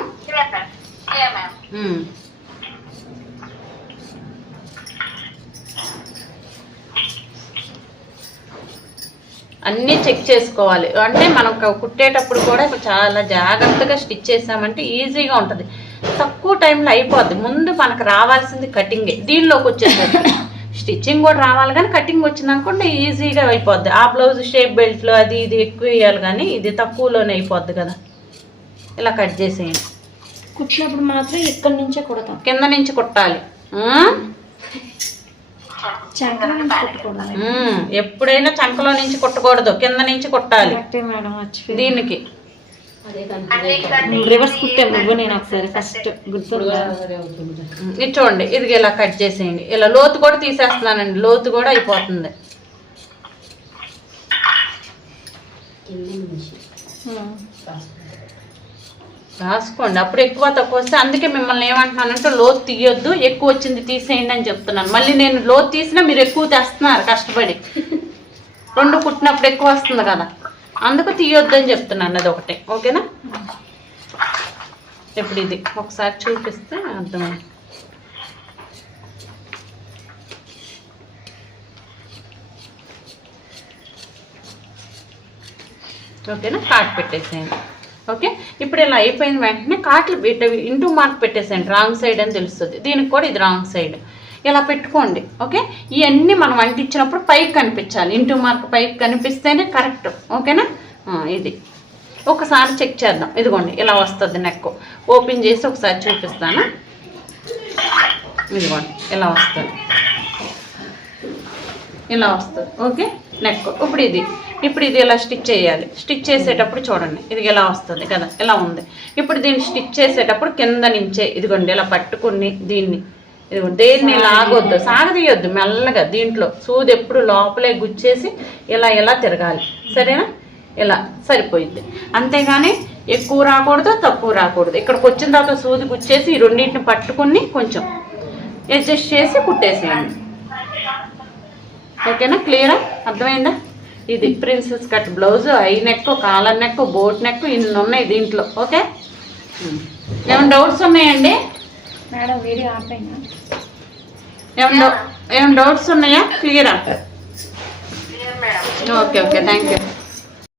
అన్నీ చెక్ చేసుకోవాలి. అంటే మనం కుట్టేటప్పుడు కూడా చాలా జాగ్రత్తగా స్టిచ్ చేసామంటే ఈజీగా ఉంటుంది, తక్కువ టైంలో అయిపోద్ది. ముందు మనకు రావాల్సింది కటింగే, దీనిలోకి వచ్చేసరికి స్టిచ్చింగ్ కూడా రావాలి, కానీ కటింగ్ వచ్చిందనుకోండి ఈజీగా అయిపోద్ది. ఆ బ్లౌజ్ షేప్ బెల్ట్లో అది ఇది ఎక్కువ వేయాలి, కానీ ఇది తక్కువలోనే అయిపోద్ది కదా. ఇలా కట్ చేసేయండి. కుట్టినప్పుడు మాత్రం ఇక్కడి నుంచే కుడతాం, కింద నుంచి కుట్టాలి. చంకల నుంచి కుట్టకూడదు. ఎప్పుడైనా చంకలో నుంచి కుట్టకూడదు, కింద నుంచి కుట్టాలి. మేడం దీనికి రివర్స్ కుట్టాము నువ్వు నేను ఒకసారి ఫస్ట్ గుర్తుందా? ఇది చూడండి, ఇది ఇలా కట్ చేసేయండి. ఇలా లోతు కూడా తీసేస్తున్నానండి, లోతు కూడా అయిపోతుంది. రాసుకోండి, అప్పుడు ఎక్కువ తక్కువ వస్తే. అందుకే మిమ్మల్ని ఏమంటున్నానంటే లోతు తీయొద్దు, ఎక్కువ వచ్చింది తీసేయండి అని చెప్తున్నాను. మళ్ళీ నేను లోతు తీసినా మీరు ఎక్కువ తెస్తున్నారు కష్టపడి, రెండు కుట్టినప్పుడు ఎక్కువ వస్తుంది కదా, అందుకు తీయొద్దు అని చెప్తున్నాను. అది ఒకటే, ఓకేనా? ఇప్పుడు ఇది ఒకసారి చూపిస్తే అర్థమైంది. ఓకేనా, కాట్ పెట్టేసేయండి. ఓకే, ఇప్పుడు ఇలా అయిపోయిన వెంటనే కాట్లు ఇంటూ మార్క్ పెట్టేసేయండి. రాంగ్ సైడ్ అని తెలుస్తుంది, దీనికి కూడా ఇది రాంగ్ సైడ్. ఇలా పెట్టుకోండి. ఓకే, ఇవన్నీ మనం అంటించినప్పుడు పైకి కనిపించాలి, ఇంటూ మార్క్ పైకి కనిపిస్తేనే కరెక్ట్. ఓకేనా? ఇది ఒకసారి చెక్ చేద్దాం. ఇదిగోండి ఇలా వస్తుంది నెక్. ఓపెన్ చేసి ఒకసారి చూపిస్తాను. ఇదిగోండి ఇలా వస్తుంది, ఇలా వస్తుంది. Okay, neck. ఇప్పుడు ఇది ఇలా స్టిచ్ చేయాలి. స్టిచ్ చేసేటప్పుడు చూడండి, ఇది ఇలా వస్తుంది కదా, ఇలా ఉంది. ఇప్పుడు దీన్ని స్టిచ్ చేసేటప్పుడు కింద నుంచే ఇదిగోండి ఇలా పట్టుకుని దీన్ని, ఇదిగోండి దేన్ని లాగొద్దు, సాగదీయొద్దు, మెల్లగా దీంట్లో సూది ఎప్పుడు లోపలే గుచ్చేసి ఇలా తిరగాలి. సరేనా? ఇలా సరిపోయింది. అంతేగాని ఎక్కువ రాకూడదు, తక్కువ రాకూడదు. ఇక్కడికి వచ్చిన తర్వాత సూది గుచ్చేసి ఈ రెండింటిని పట్టుకుని కొంచెం అడ్జస్ట్ చేసి కుట్టేసేయండి. ఓకేనా, క్లియరా? అర్థమైందా? ఇది princess cut blouse, high neck, collar neck, boat neck, ఇన్ని ఉన్నాయి దీంట్లో. ఓకే, ఏమైనా డౌట్స్ ఉన్నాయండి మేడం? వీడియో ఆపైనా ఏమైనా డౌట్స్ ఉన్నాయా? క్లియరా? Okay, thank you.